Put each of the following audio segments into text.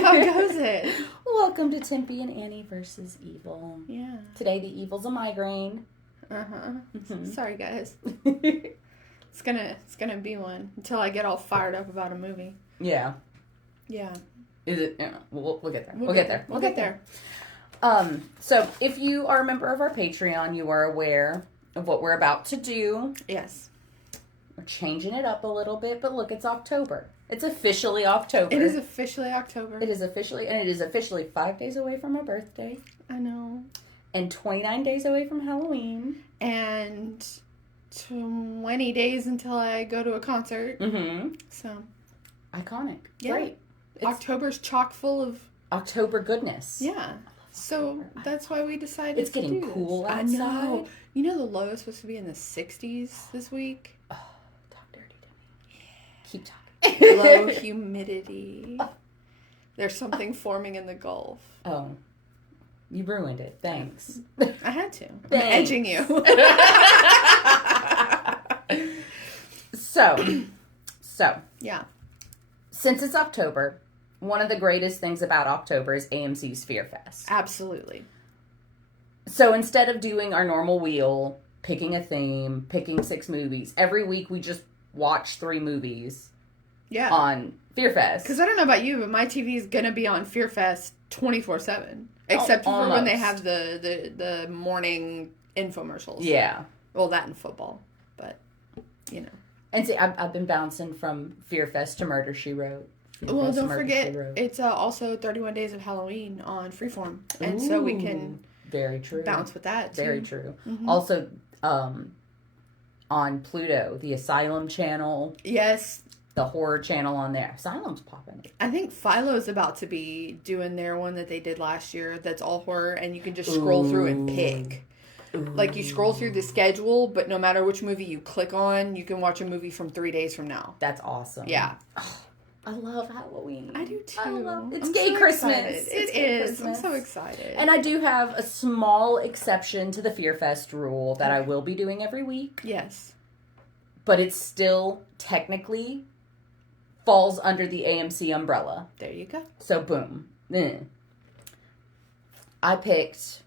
How goes it? Welcome to Tempe and Annie versus Evil. Yeah. Today the evil's a migraine. Sorry, guys. It's gonna be one until I get all fired up about a movie. Yeah. Yeah. Is it? We'll get there. We'll get there. So if you are a member of our Patreon, you are aware of what we're about to do. Yes. We're changing it up a little bit, but look, it's October. It's officially October. It is officially October. It is officially 5 days away from my birthday. I know. And 29 days away from Halloween. And 20 days until I go to a concert. Mm-hmm. So. Iconic. Yeah. Great. October's chock full of... October goodness. Yeah. So that's why we decided it's getting cool outside. I know. You know the low is supposed to be in the 60s this week? Oh, talk dirty to me. Yeah. Keep talking. Low humidity. There's something forming in the Gulf. Oh. You ruined it. Thanks. I had to. I'm edging you. So. Yeah. Since it's October, one of the greatest things about October is AMC's FearFest. Absolutely. So instead of doing our normal wheel, picking a theme, picking 6 movies, every week we just watch 3 movies. Yeah. On FearFest. Because I don't know about you, but my TV is going to be on FearFest 24/7. Except for when they have the morning infomercials. Yeah. Well, that and football. But, you know. And see, I've been bouncing from FearFest to Murder, She Wrote. Well, don't forget, it's also 31 Days of Halloween on Freeform. And so we can very true. bounce with that, too. Very true. Mm-hmm. Also, on Pluto, the Asylum channel. Yes. The horror channel on there. Asylum's popping. I think Philo's about to be doing their one that they did last year that's all horror, and you can just scroll through and pick. Like, you scroll through the schedule, but no matter which movie you click on, you can watch a movie from 3 days from now. That's awesome. Yeah. Oh, I love Halloween. I do too. I love It's gay Christmas. It is. I'm so excited. And I do have a small exception to the FearFest rule that I will be doing every week. Yes. But it's still technically falls under the AMC umbrella. There you go. So, boom. I picked,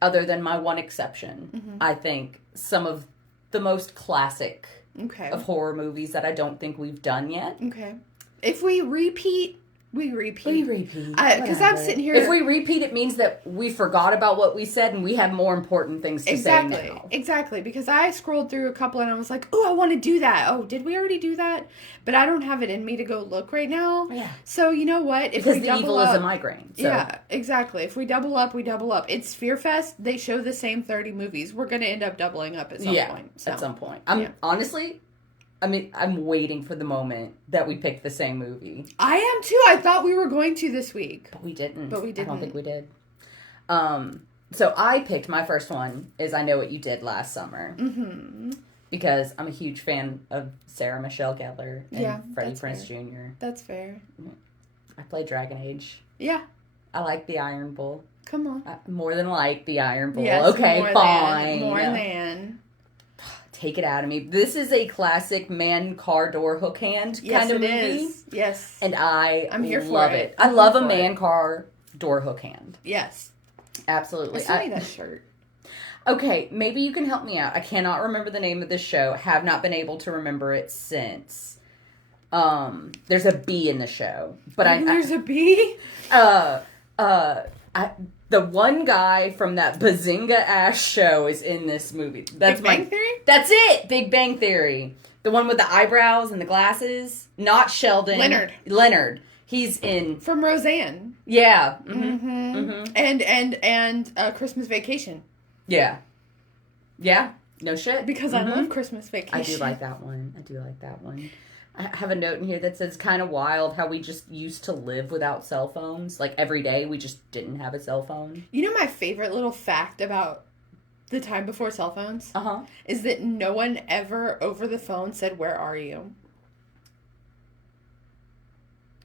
other than my one exception, I think some of the most classic of horror movies that I don't think we've done yet. Okay. If we repeat, we repeat. Because I'm sitting here... If we repeat, it means that we forgot about what we said and we have more important things to say now. Exactly. Because I scrolled through a couple and I was like, oh, I want to do that. Oh, did we already do that? But I don't have it in me to go look right now. Yeah. So, you know what? Because the evil is a migraine. So. Yeah, exactly. If we double up, we double up. It's FearFest. They show the same 30 movies. We're going to end up doubling up at some point. So. At some point. Honestly... I'm waiting for the moment that we pick the same movie. I am too. I thought we were going to this week. But we didn't. I don't think we did. So I picked, my first one is I Know What You Did Last Summer. Mm-hmm. Because I'm a huge fan of Sarah Michelle Gellar and Freddie Prinze Jr. That's fair. I played Dragon Age. Yeah. I like the Iron Bull. Come on. More than like the Iron Bull. Yes, okay, fine. More than. Take it out of me. This is a classic man car door hook hand kind of movie. Is. Yes. And I'm here for it. I love a man car door hook hand. Yes. Absolutely. Send me that shirt. Okay, maybe you can help me out. I cannot remember the name of this show. Have not been able to remember it since. There's a B in the show. But there's a B? The one guy from that Bazinga-ass show is in this movie. That's Big Bang Theory? That's it! Big Bang Theory. The one with the eyebrows and the glasses. Not Sheldon. Leonard. He's in... From Roseanne. Yeah. Mm-hmm. Mm-hmm. And Christmas Vacation. Yeah. Yeah. No shit. Because I love Christmas Vacation. I do like that one. I have a note in here that says kind of wild how we just used to live without cell phones. Like every day we just didn't have a cell phone. You know my favorite little fact about the time before cell phones? Is that no one ever over the phone said, "Where are you?"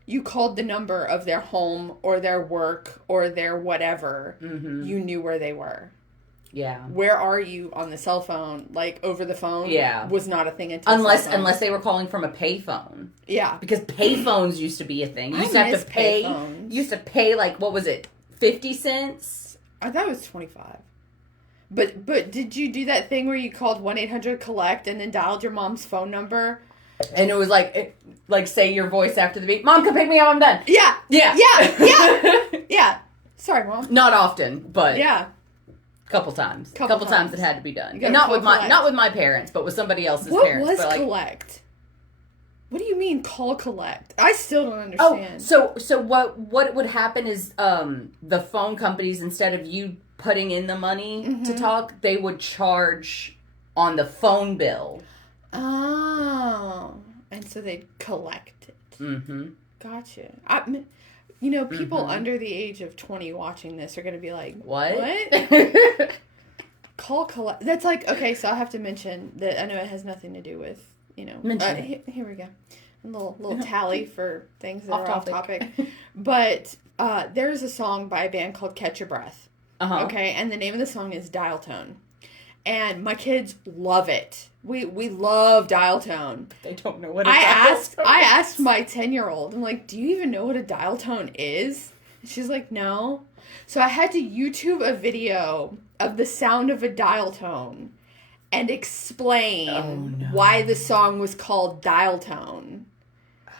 You called the number of their home or their work or their whatever. Mm-hmm. You knew where they were. Yeah. Where are you on the cell phone? Like, over the phone? Yeah. Was not a thing until Unless they were calling from a payphone. Yeah. Because payphones used to be a thing. You used to have to pay. Payphones. You used to pay, like, what was it? 50 cents? I thought it was 25. But did you do that thing where you called 1-800-COLLECT and then dialed your mom's phone number? And it was like say your voice after the beep. Mom, come pick me up. I'm done. Yeah. Yeah. Yeah. Yeah. Yeah. Sorry, Mom. Not often, but yeah, couple times. Couple times it had to be done. And not with my parents, but with somebody else's parents. What was collect? What do you mean call collect? I still don't understand. Oh, so what would happen is the phone companies, instead of you putting in the money to talk, they would charge on the phone bill. Oh. And so they'd collect it. Mm-hmm. Gotcha. People under the age of 20 watching this are going to be like, What? Call collect. That's like, okay, so I have to mention that I know it has nothing to do with, Mention it. Here we go. A little tally for things that are off topic. But there's a song by a band called Catch Your Breath. Uh-huh. Okay, and the name of the song is Dial Tone. And my kids love it. We love dial tone. They don't know what a dial tone is. I asked my 10-year-old, I'm like, do you even know what a dial tone is? And she's like, no. So I had to YouTube a video of the sound of a dial tone and explain why the song was called Dial Tone. Oh,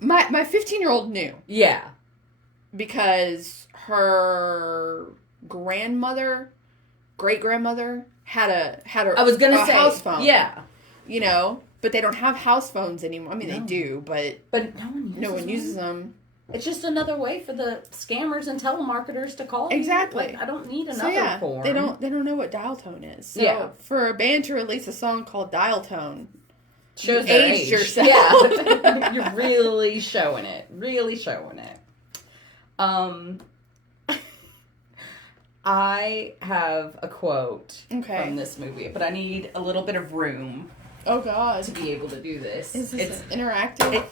no. My 15-year-old knew. Yeah. Because her great-grandmother had a house phone. Yeah. But they don't have house phones anymore. I mean, they do, but no one uses them. It's just another way for the scammers and telemarketers to call. Exactly. Like, I don't need another form. They don't know what dial tone is. So for a band to release a song called Dial Tone, shows you aged yourself. Yeah. You're really showing it. Really showing it. I have a quote from this movie, but I need a little bit of room. Oh, God. To be able to do this. Is this interactive?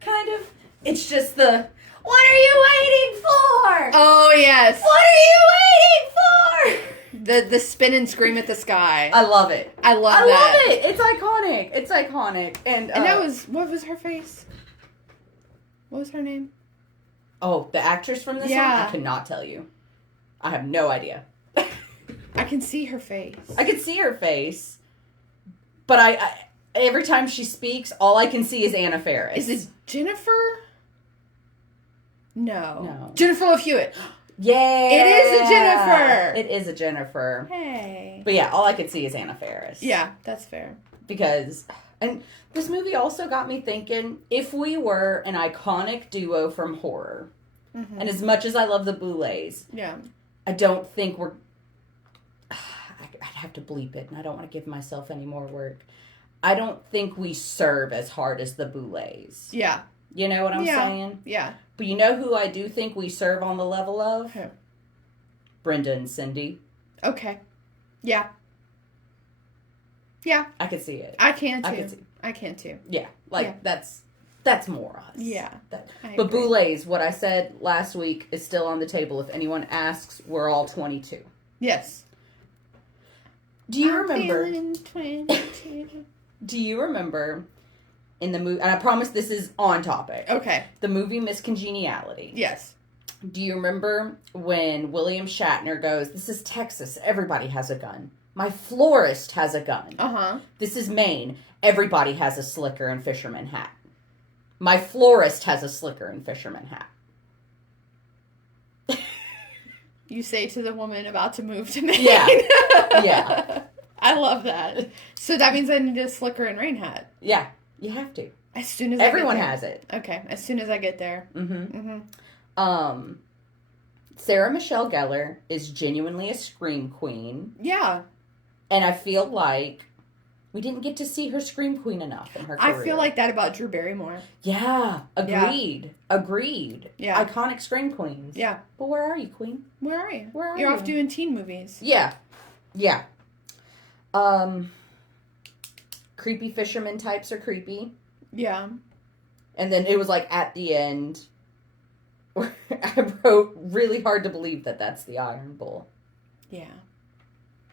Kind of. It's just what are you waiting for? Oh, yes. What are you waiting for? The spin and scream at the sky. I love it. I love it. It's iconic. It's iconic. And that was, what was her face? What was her name? Oh, the actress from this one? I could not tell you. I have no idea. I can see her face. I can see her face. But I every time she speaks, all I can see is Anna Faris. Is it Jennifer? No. Jennifer Love Hewitt. Yeah. It is a Jennifer. It is a Jennifer. Hey. But yeah, all I could see is Anna Faris. Yeah, that's fair. And this movie also got me thinking, if we were an iconic duo from horror, and as much as I love the Boulets, I don't think I'd have to bleep it, and I don't want to give myself any more work. I don't think we serve as hard as the Boulets. Yeah. You know what I'm saying? Yeah. But you know who I do think we serve on the level of? Who? Brenda and Cindy. Okay. Yeah. Yeah. I could see it. I can too. Yeah. That's more us. Yeah. But Boulets, what I said last week, is still on the table. If anyone asks, we're all 22. Yes. Do you remember? Feeling 22. Do you remember in the movie? And I promise this is on topic. Okay. The movie Miss Congeniality. Yes. Do you remember when William Shatner goes, "This is Texas. Everybody has a gun. My florist has a gun. This is Maine. Everybody has a slicker and fisherman hat. My florist has a slicker and fisherman hat." You say to the woman about to move to Maine. Yeah. Yeah. I love that. So that means I need a slicker and rain hat. Yeah. You have to. As soon as everyone has it. Okay. As soon as I get there. Sarah Michelle Gellar is genuinely a scream queen. Yeah. And I feel like we didn't get to see her scream queen enough in her career. I feel like that about Drew Barrymore. Yeah. Agreed. Yeah. Iconic scream queens. Yeah. But where are you, queen? Where are you? Where are You're you? off doing teen movies. Yeah. Yeah. Creepy fisherman types are creepy. Yeah. And then it was like at the end, I wrote, really hard to believe that that's the Iron Bull. Yeah.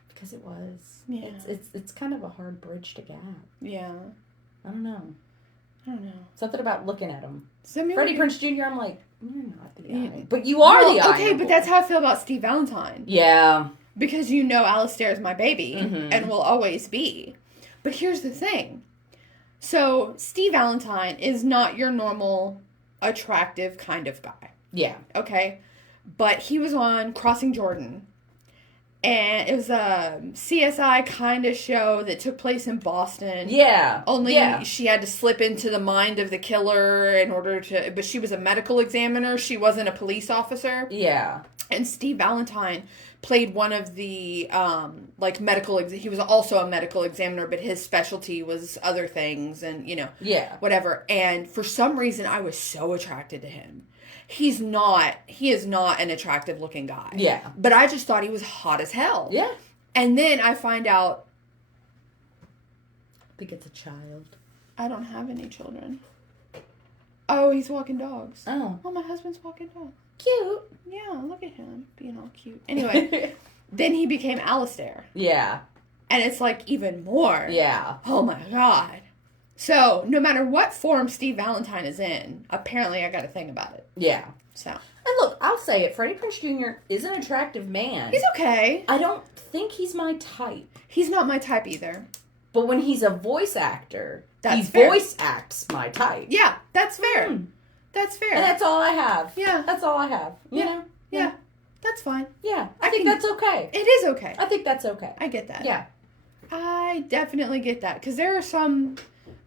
Because it was. Yeah. It's kind of a hard bridge to gap. Yeah. I don't know. Something about looking at him. Freddie Prinze Jr., I'm like, you're not the eye. But you are the eye. Okay, but that's how I feel about Steve Valentine. Yeah. Because you know Alistair is my baby and will always be. But here's the thing. So, Steve Valentine is not your normal attractive kind of guy. Yeah. Okay? But he was on Crossing Jordan. And it was a CSI kind of show that took place in Boston. Yeah. Only she had to slip into the mind of the killer in order to... But she was a medical examiner. She wasn't a police officer. Yeah. And Steve Valentine played one of the, medical... He was also a medical examiner, but his specialty was other things and, Yeah. whatever. And for some reason, I was so attracted to him. He is not an attractive looking guy. Yeah. But I just thought he was hot as hell. Yeah. And then I find out... I think it's a child. I don't have any children. Oh, he's walking dogs. Oh, my husband's walking dogs. Cute. Yeah, look at him being all cute. Anyway, then he became Alistair. Yeah. And it's like even more. Yeah. Oh my God. So, no matter what form Steve Valentine is in, apparently I got a thing about it. Yeah. So. And look, I'll say it. Freddie Prinze Jr. is an attractive man. He's okay. I don't think he's my type. He's not my type either. But when he's a voice actor, that's fair. Voice acts my type. Yeah, that's fair. That's fair. And that's all I have. Yeah. That's all I have. You know? Yeah. That's fine. Yeah. I think that's okay. It is okay. I think that's okay. I get that. Yeah. I definitely get that. Because there are some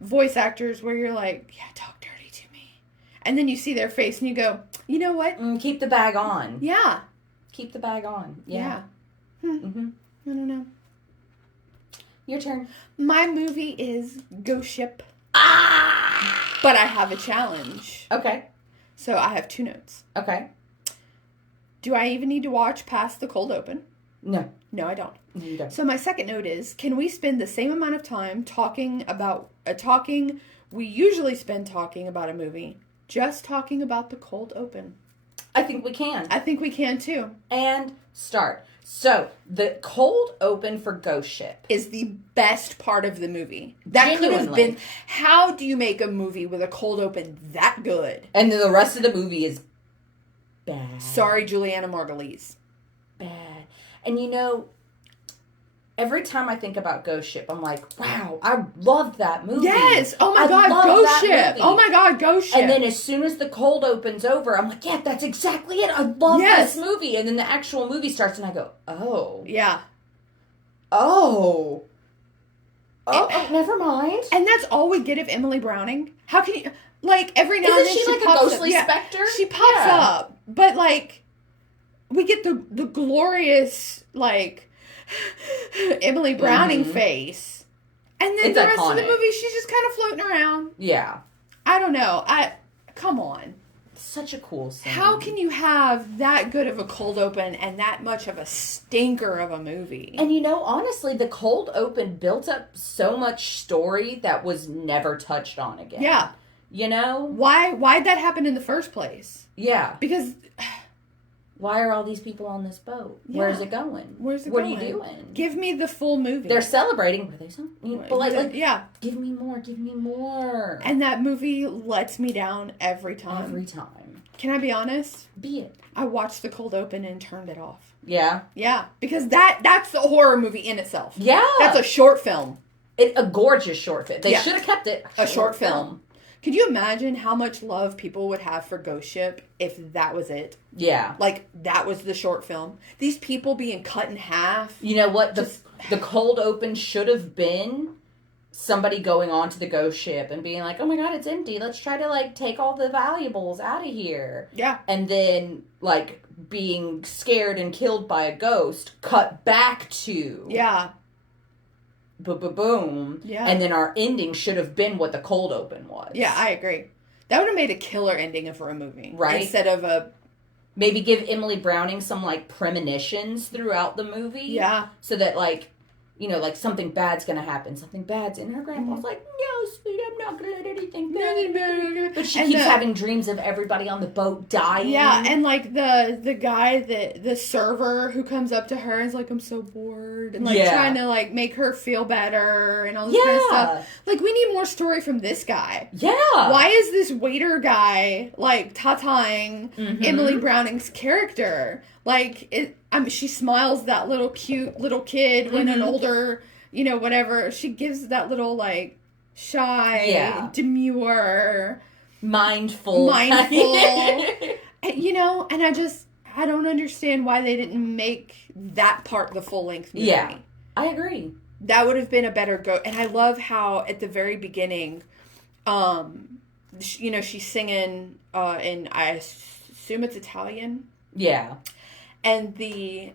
voice actors where you're like, yeah, talk dirty to me. And then you see their face and you go, you know what? Keep the bag on. Yeah. Keep the bag on. Yeah. Mm-hmm. I don't know. Your turn. My movie is Ghost Ship. Ah! But I have a challenge. Okay. So I have 2 notes. Okay. Do I even need to watch past the cold open? No. No, I don't. You don't. So my second note is, can we spend the same amount of time talking about we usually spend talking about a movie, just talking about the cold open? I think we can. I think we can too. And start. So, the cold open for Ghost Ship is the best part of the movie. That could have been... How do you make a movie with a cold open that good? And then the rest of the movie is bad. Sorry, Juliana Margulies. Bad. And every time I think about Ghost Ship, I'm like, wow, I loved that movie. Yes. Oh my God, Ghost Ship. Movie. Oh my God, Ghost Ship. And then as soon as the cold opens over, I'm like, yeah, that's exactly it. I love this movie. And then the actual movie starts and I go, oh. Yeah. Oh, never mind. And that's all we get of Emily Browning. How can you, every now and then she like pops a ghostly up. specter? She pops up. But, we get the glorious, Emily Browning face. And then the rest of the movie, she's just kind of floating around. Yeah. I don't know. Come on. Such a cool scene. How can you have that good of a cold open and that much of a stinker of a movie? And honestly, the cold open built up so much story that was never touched on again. Yeah. Why'd that happen in the first place? Yeah. Because... Why are all these people on this boat? Yeah. Where's it going? What are you doing? Give me the full movie. They're celebrating. Were they celebrating? But yeah. Give me more. Give me more. And that movie lets me down every time. Every time. Can I be honest? Be it. I watched the cold open and turned it off. Yeah? Yeah. Because that's the horror movie in itself. Yeah. That's a short film. A gorgeous short film. They should have kept it a short film. Could you imagine how much love people would have for Ghost Ship if that was it? Yeah. That was the short film. These people being cut in half. You know what? The cold open should have been somebody going onto the Ghost Ship and being like, oh my God, it's empty. Let's try to, take all the valuables out of here. Yeah. And then, being scared and killed by a ghost, cut back to... Yeah. Boom. Yeah. And then our ending should have been what the cold open was. Yeah, I agree. That would have made a killer ending for a movie. Right. Instead of a... Maybe give Emily Browning some, premonitions throughout the movie. Yeah. So that, like something bad's gonna happen. Something bad's in her grandpa's like, no, sweet, I'm not gonna let anything bad. But she keeps having dreams of everybody on the boat dying. Yeah, and like the guy the server who comes up to her and is like, I'm so bored, and like trying to like make her feel better and all this kind of stuff. Like, we need more story from this guy. Yeah. Why is this waiter guy like taunting Emily Browning's character? Like, she smiles that little cute little kid when an older, whatever. She gives that little, like, shy, demure, mindful. And, and I don't understand why they didn't make that part the full-length movie. Yeah, I agree. That would have been a better go. And I love how, at the very beginning, she's singing in, I assume it's Italian. Yeah. And the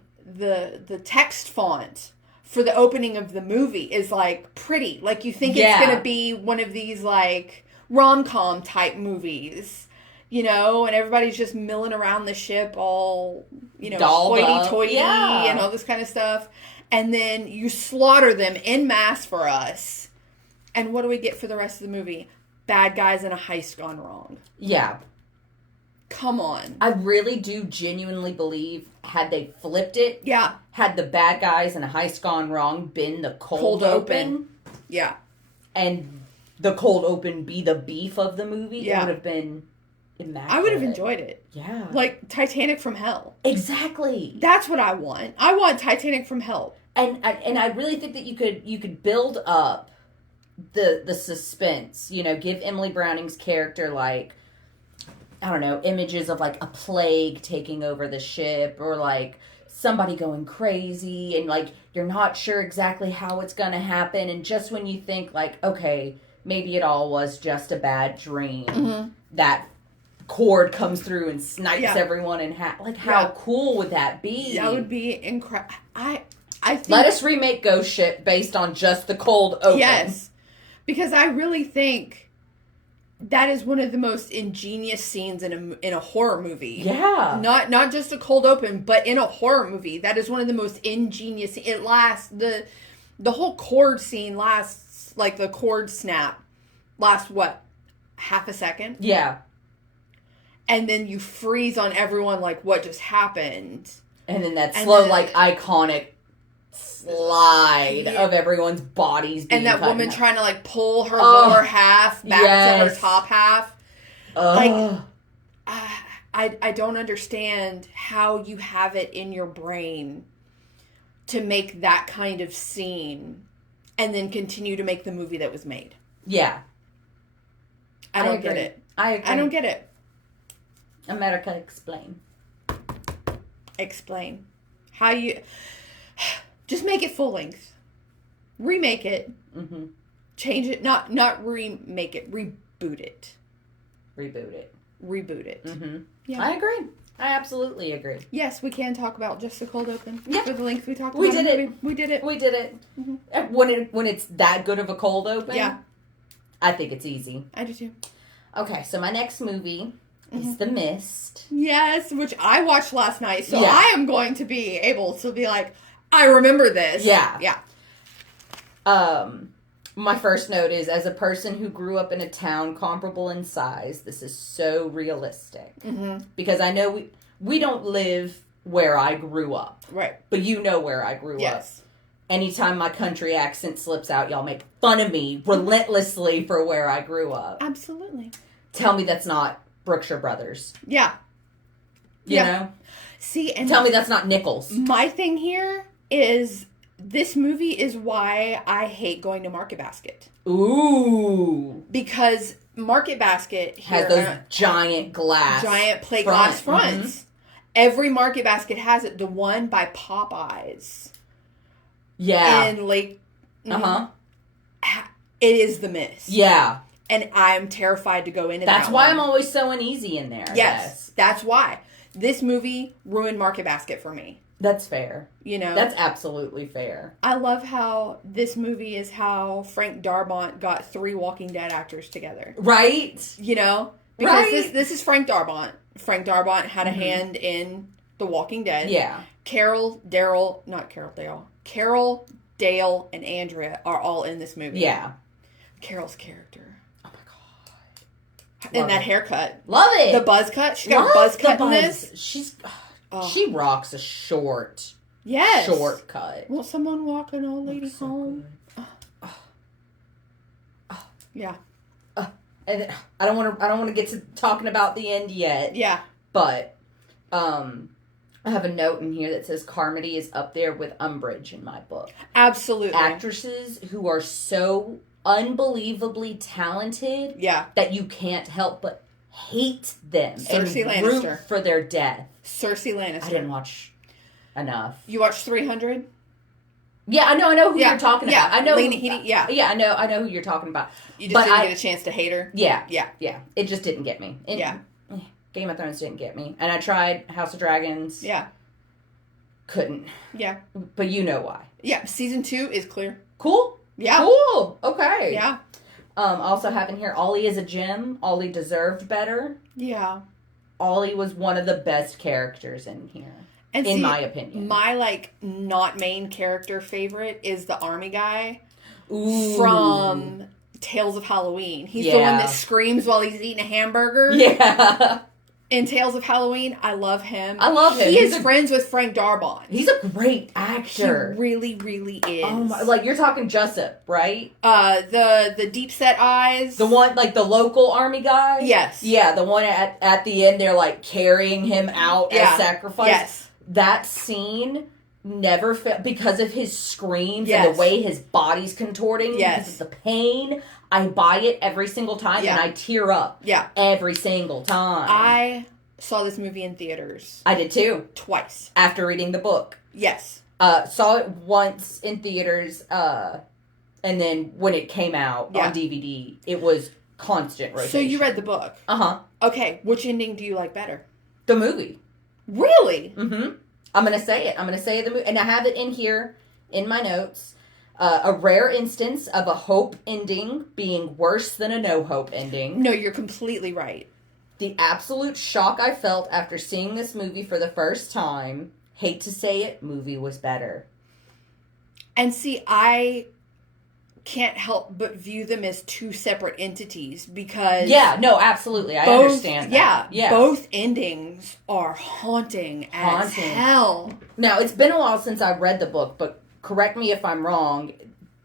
text font for the opening of the movie is like pretty. Like, you think it's going to be one of these like rom-com type movies, and everybody's just milling around the ship all, hoity-toity and all this kind of stuff. And then you slaughter them en masse for us. And what do we get for the rest of the movie? Bad guys in a heist gone wrong. Yeah. Come on. I really do genuinely believe, had they flipped it, had the bad guys and a heist gone wrong been the cold open, and the cold open be the beef of the movie, it would have been immaculate. I would have enjoyed it. Yeah. Like Titanic from Hell. Exactly. That's what I want. I want Titanic from Hell. And I really think that you could build up the suspense, give Emily Browning's character, like, I don't know, images of like a plague taking over the ship, or like somebody going crazy, and like you're not sure exactly how it's gonna happen, and just when you think like, okay, maybe it all was just a bad dream, that cord comes through and snipes everyone in half. Like, how cool would that be? That would be incredible. I think, let us remake Ghost Ship based on just the cold open. Yes, because I really think that is one of the most ingenious scenes in a horror movie. Yeah. Not just a cold open, but in a horror movie. That is one of the most ingenious. It lasts, the whole cord scene lasts, like the cord snap lasts, what, half a second? Yeah. And then you freeze on everyone, like, what just happened? And then that slow, like, iconic slide of everyone's bodies being and that cut woman trying to like pull her lower half back to her top half. Like, I don't understand how you have it in your brain to make that kind of scene and then continue to make the movie that was made. Yeah. I don't get it. I agree. I don't get it. America, explain. Explain. How you... Just make it full length. Remake it. Mm-hmm. Change it. Not remake it. Reboot it. Reboot it. Reboot it. Mm-hmm. Yeah. I agree. I absolutely agree. Yes, we can talk about just the cold open. Yeah. For the length we talked about. We did it. We did it. We did it. Mm-hmm. When it's that good of a cold open, I think it's easy. I do too. Okay, so my next movie is The Mist. Yes, which I watched last night, so I am going to be able to be like, I remember this. Yeah. Yeah. My first note is, as a person who grew up in a town comparable in size, this is so realistic. Mm-hmm. Because I know we don't live where I grew up. Right. But you know where I grew up. Anytime my country accent slips out, y'all make fun of me relentlessly for where I grew up. Absolutely. Tell me that's not Brookshire Brothers. Yeah. You know? See, and tell me that's not Nichols. My thing here is this movie is why I hate going to Market Basket. Ooh. Because Market Basket here has those giant plate glass fronts. Mm-hmm. Every Market Basket has it. The one by Popeyes. Yeah. In Lake. Uh-huh. It is The Mist. Yeah. And I'm terrified to go into that. That's why I'm always so uneasy in there. Yes. That's why. This movie ruined Market Basket for me. That's fair. You know? That's absolutely fair. I love how this movie is how Frank Darabont got 3 Walking Dead actors together. Right? You know? Because this is Frank Darabont. Frank Darabont had a hand in The Walking Dead. Yeah. Carol Dale, and Andrea are all in this movie. Yeah. Carol's character. Oh my god. And that haircut. Love it. The buzz cut. She's got a buzz cut in this. She rocks a short cut. Won't someone walk an old lady home? Yeah. And I don't want to get to talking about the end yet. Yeah. But I have a note in here that says Carmody is up there with Umbridge in my book. Absolutely. Actresses who are so unbelievably talented that you can't help but hate them Cersei and Lannister. root for their death. Cersei Lannister. I didn't watch enough. You watched 300? Yeah, I know who you're talking about. I know. Yeah, I know who you're talking about. You just didn't get a chance to hate her? Yeah. It just didn't get me. Game of Thrones didn't get me. And I tried House of Dragons. Yeah. Couldn't. Yeah. But you know why. Yeah, season 2 is clear. Cool? Yeah. Cool. Okay. Yeah. Also have in here, Ollie is a gem. Ollie deserved better. Yeah. Ollie was one of the best characters in here. And in my opinion. My, not main character favorite is the army guy. Ooh. From Tales of Halloween. He's the one that screams while he's eating a hamburger. Yeah. In Tales of Halloween, I love him. I love him. He is friends with Frank Darabont. He's a great actor. He really, really is. Oh my, you're talking Jessup, right? The deep set eyes. The one, the local army guy? Yes. Yeah, the one at the end, they're carrying him out as sacrifice. Yes. That scene never felt, because of his screams and the way his body's contorting, because of the pain, I buy it every single time and I tear up every single time. I saw this movie in theaters. I did too. Twice. After reading the book. Yes. Saw it once in theaters, and then when it came out on DVD, it was constant rotation. So you read the book? Uh-huh. Okay, which ending do you like better? The movie. Really? Mm-hmm. I'm going to say it. I'm going to say the movie. And I have it in here in my notes. A rare instance of a hope ending being worse than a no hope ending. No, you're completely right. The absolute shock I felt after seeing this movie for the first time. Hate to say it, movie was better. And see, I can't help but view them as two separate entities because... Yeah, no, absolutely. I understand that. Yeah, both endings are haunting as hell. Now, it's been a while since I read the book, but correct me if I'm wrong.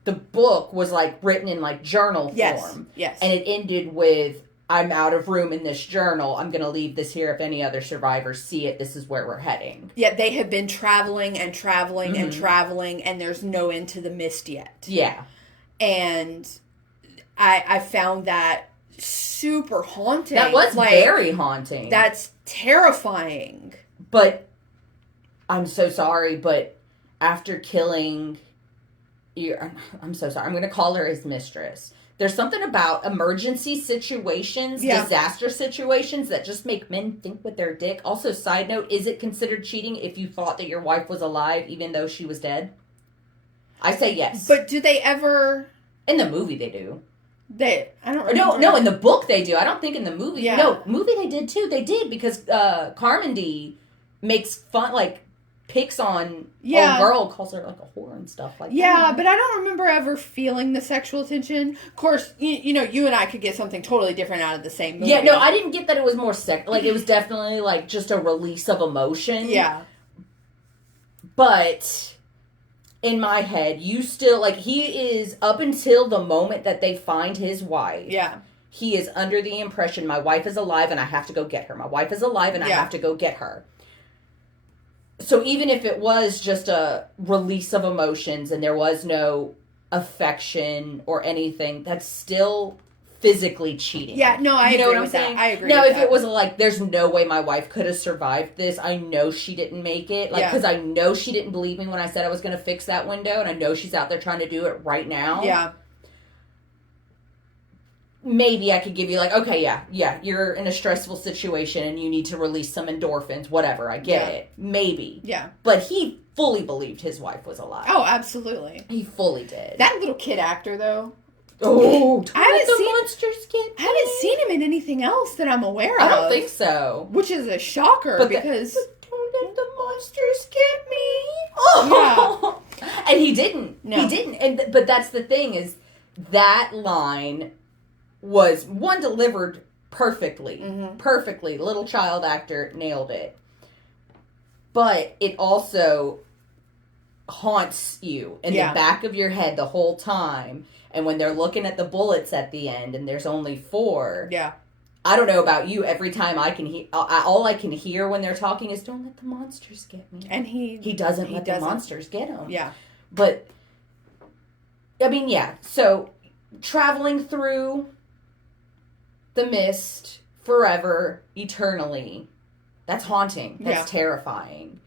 The book was written in journal form. Yes. And it ended with, I'm out of room in this journal. I'm going to leave this here. If any other survivors see it, this is where we're heading. Yeah, they have been traveling and traveling and traveling, and there's no end to the mist yet. Yeah. And I found that super haunting. That was very haunting. That's terrifying. But I'm so sorry, but after killing... I'm so sorry. I'm going to call her his mistress. There's something about emergency situations, disaster situations that just make men think with their dick. Also, side note, is it considered cheating if you thought that your wife was alive even though she was dead? I say yes. But do they ever... In the movie they do. I don't remember. No, in the book they do. I don't think in the movie. Yeah. No, movie they did too. They did because Carmody makes fun, picks on old girl, calls her a whore and stuff like that. Yeah, but I don't remember ever feeling the sexual tension. Of course, you and I could get something totally different out of the same movie. Yeah, no, I didn't get that it was more it was definitely just a release of emotion. Yeah. But in my head, you still, he is, up until the moment that they find his wife. Yeah. He is under the impression, my wife is alive and I have to go get her. My wife is alive and I have to go get her. So even if it was just a release of emotions and there was no affection or anything, that's still physically cheating. Yeah, no, I agree with that. I agree with that. Now, if it was there's no way my wife could have survived this, I know she didn't make it. Because I know she didn't believe me when I said I was going to fix that window, and I know she's out there trying to do it right now. Yeah. Maybe I could give you okay, yeah, you're in a stressful situation and you need to release some endorphins, whatever, I get it. Maybe. Yeah. But he fully believed his wife was alive. Oh, absolutely. He fully did. That little kid actor, though. Oh, I haven't monsters get me. I haven't seen him in anything else that I'm aware of. I don't think so. Which is a shocker because... Don't let the monsters get me. Oh. Yeah. And he didn't. No. He didn't. But that's the thing is that line was, one, delivered perfectly. Mm-hmm. Perfectly. Little child actor nailed it. But it also haunts you in the back of your head the whole time. And when they're looking at the bullets at the end and there's only 4. Yeah. I don't know about you. Every time I can hear, all I can hear when they're talking is, "Don't let the monsters get me." And he doesn't let the monsters get him. Yeah. But, I mean, yeah. So, traveling through the mist forever, eternally, that's haunting. That's terrifying.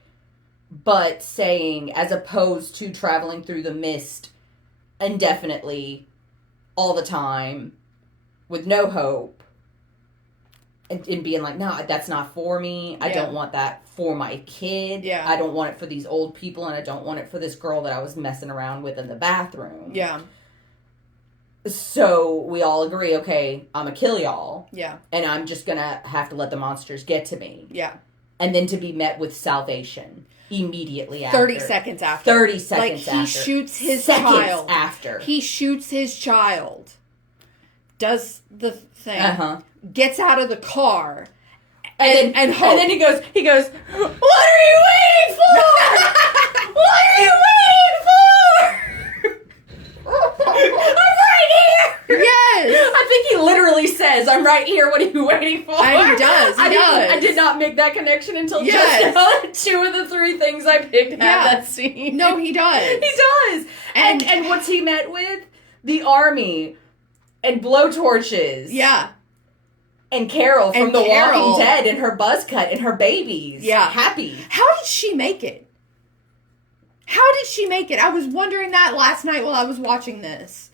But saying, as opposed to traveling through the mist indefinitely, all the time, with no hope, and being like, no, that's not for me. I don't want that for my kid. Yeah. I don't want it for these old people, and I don't want it for this girl that I was messing around with in the bathroom. Yeah. So we all agree, okay, I'm gonna kill y'all. Yeah. And I'm just gonna have to let the monsters get to me. Yeah. And then to be met with salvation immediately after. 30 seconds after. 30 seconds after. Like, he shoots his child. After. He shoots his child. Does the thing. Uh-huh. Gets out of the car. And then he goes, "What are you waiting for? What are you waiting for? I'm right here." Yes. I think he literally says, "I'm right here. What are you waiting for?" And he does. I did not make that connection until just now. 2 of the 3 things I picked have that scene. No, he does. He does. And what's he met with? The army and blowtorches. Yeah. And Carol from The Walking Dead and her buzz cut and her babies. Yeah. Happy. How did she make it? How did she make it? I was wondering that last night while I was watching this.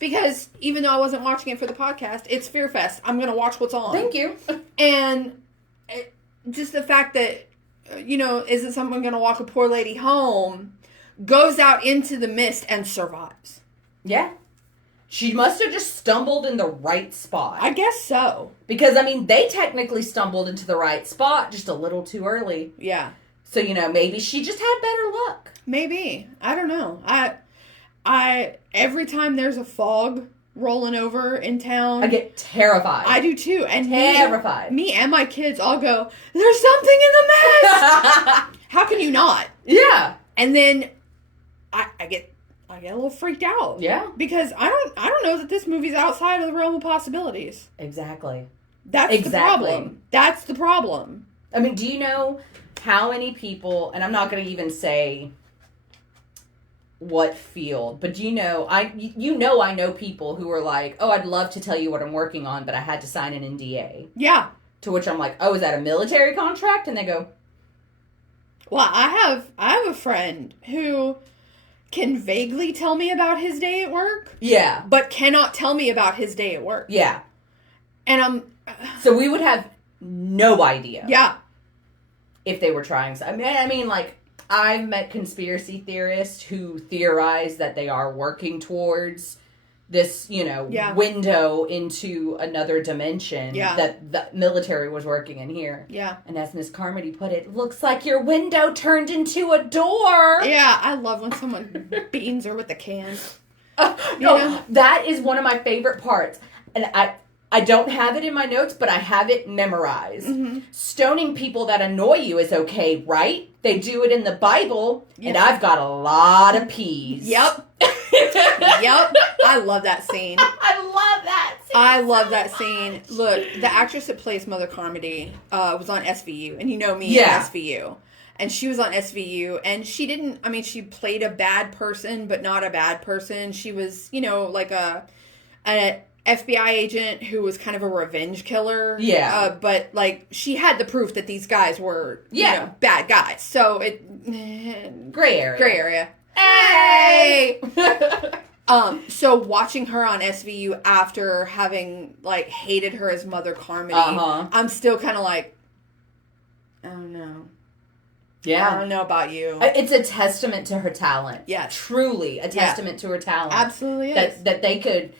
Because even though I wasn't watching it for the podcast, it's FearFest. I'm going to watch what's on. Thank you. And just the fact that, isn't someone going to walk a poor lady home, goes out into the mist and survives. Yeah. She must have just stumbled in the right spot. I guess so. Because, they technically stumbled into the right spot just a little too early. Yeah. So, maybe she just had better luck. Maybe. I don't know. I every time there's a fog rolling over in town, I get terrified. I do too. And terrified. Me and my kids all go, "There's something in the mist." How can you not? Yeah. And then I get a little freaked out. Yeah. Because I don't know that this movie's outside of the realm of possibilities. Exactly. That's the problem. That's the problem. Do you know how many people, and I'm not going to even say what field, but I know people who are like, "Oh, I'd love to tell you what I'm working on, but I had to sign an NDA." Yeah. To which I'm like, "Oh, is that a military contract?" And they go, "Well, I have a friend who can vaguely tell me about his day at work." Yeah. But cannot tell me about his day at work. Yeah. And so we would have no idea. Yeah. If they were trying. I've met conspiracy theorists who theorize that they are working towards this, window into another dimension that the military was working in here. Yeah. And as Miss Carmody put it, looks like your window turned into a door. Yeah, I love when someone beans her with a can. That is one of my favorite parts. And I don't have it in my notes, but I have it memorized. Mm-hmm. Stoning people that annoy you is okay, right? They do it in the Bible, and I've got a lot of peas. Yep. Yep. I love that scene. I love that scene. Look, the actress that plays Mother Carmody was on SVU, and you know me and SVU. And she was on SVU, and she didn't, she played a bad person, but not a bad person. She was, like a FBI agent who was kind of a revenge killer. Yeah. But, she had the proof that these guys were, bad guys. So, Gray area. Hey! So watching her on SVU after having, hated her as Mother Carmody, I'm still kind of like, I don't know. Yeah. I don't know about you. It's a testament to her talent. Yes. Truly a testament to her talent. Absolutely is. That they could...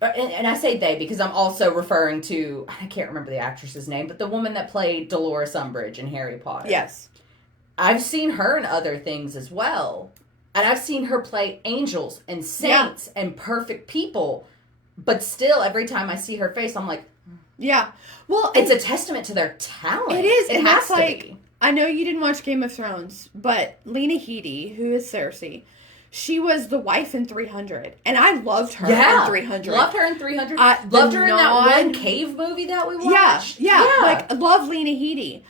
And I say they because I'm also referring to, I can't remember the actress's name, but the woman that played Dolores Umbridge in Harry Potter. Yes. I've seen her in other things as well. And I've seen her play angels and saints and perfect people. But still, every time I see her face, I'm like... Yeah. Well, it's a testament to their talent. It is. It has to be. I know you didn't watch Game of Thrones, but Lena Headey, who is Cersei, she was the wife in 300. And I loved her in 300. Loved her in 300. Loved her in that one cave movie that we watched. Yeah. Like, love Lena Headey.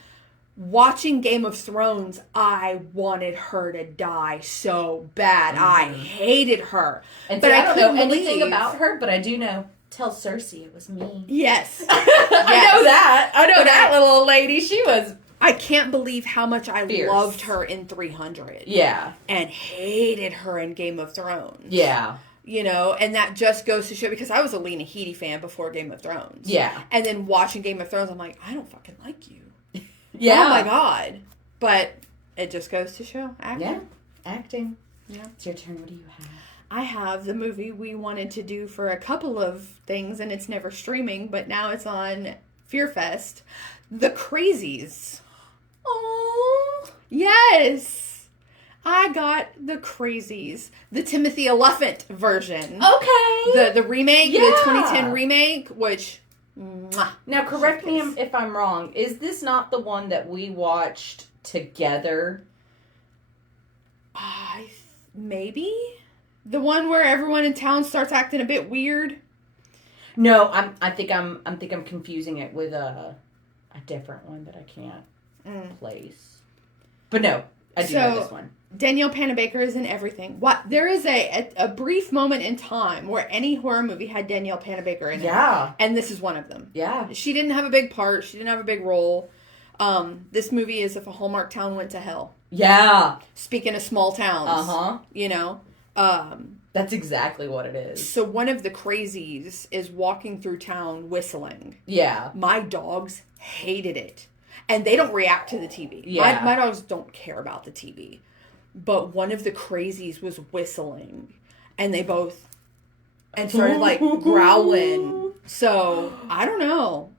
Watching Game of Thrones, I wanted her to die so bad. I hated her. And but I don't know anything about her, but I do know. Tell Cersei it was me. Yes. I know that. I know that little old lady. She was... I can't believe how much I fierce. Loved her in 300. Yeah. And hated her in Game of Thrones. Yeah. You know, and that just goes to show, because I was a Lena Headey fan before Game of Thrones. Yeah. And then watching Game of Thrones, I'm like, I don't fucking like you. Yeah. Oh my God. But it just goes to show acting. Yeah. Acting. Yeah. It's your turn. What do you have? I have the movie we wanted to do for a couple of things, and it's never streaming, but now it's on FearFest. The Crazies. Oh. Yes. I got The Crazies. The Timothy Olyphant version. Okay. The remake, the 2010 remake, which... Mwah, now, correct me if I'm wrong. Is this not the one that we watched together? Maybe? The one where everyone in town starts acting a bit weird? No, I think I'm confusing it with a different one that I can't place. But no, I do know this one. Danielle Panabaker is in everything. There is a brief moment in time where any horror movie had Danielle Panabaker in it. Yeah. And this is one of them. Yeah. She didn't have a big part. She didn't have a big role. This movie is if a Hallmark town went to hell. Yeah. Speaking of small towns. Uh-huh. You know? That's exactly what it is. So one of the crazies is walking through town whistling. Yeah. My dogs hated it. And they don't react to the TV. Yeah. My dogs don't care about the TV. But one of the crazies was whistling. And they both... And started, like, growling. So, I don't know.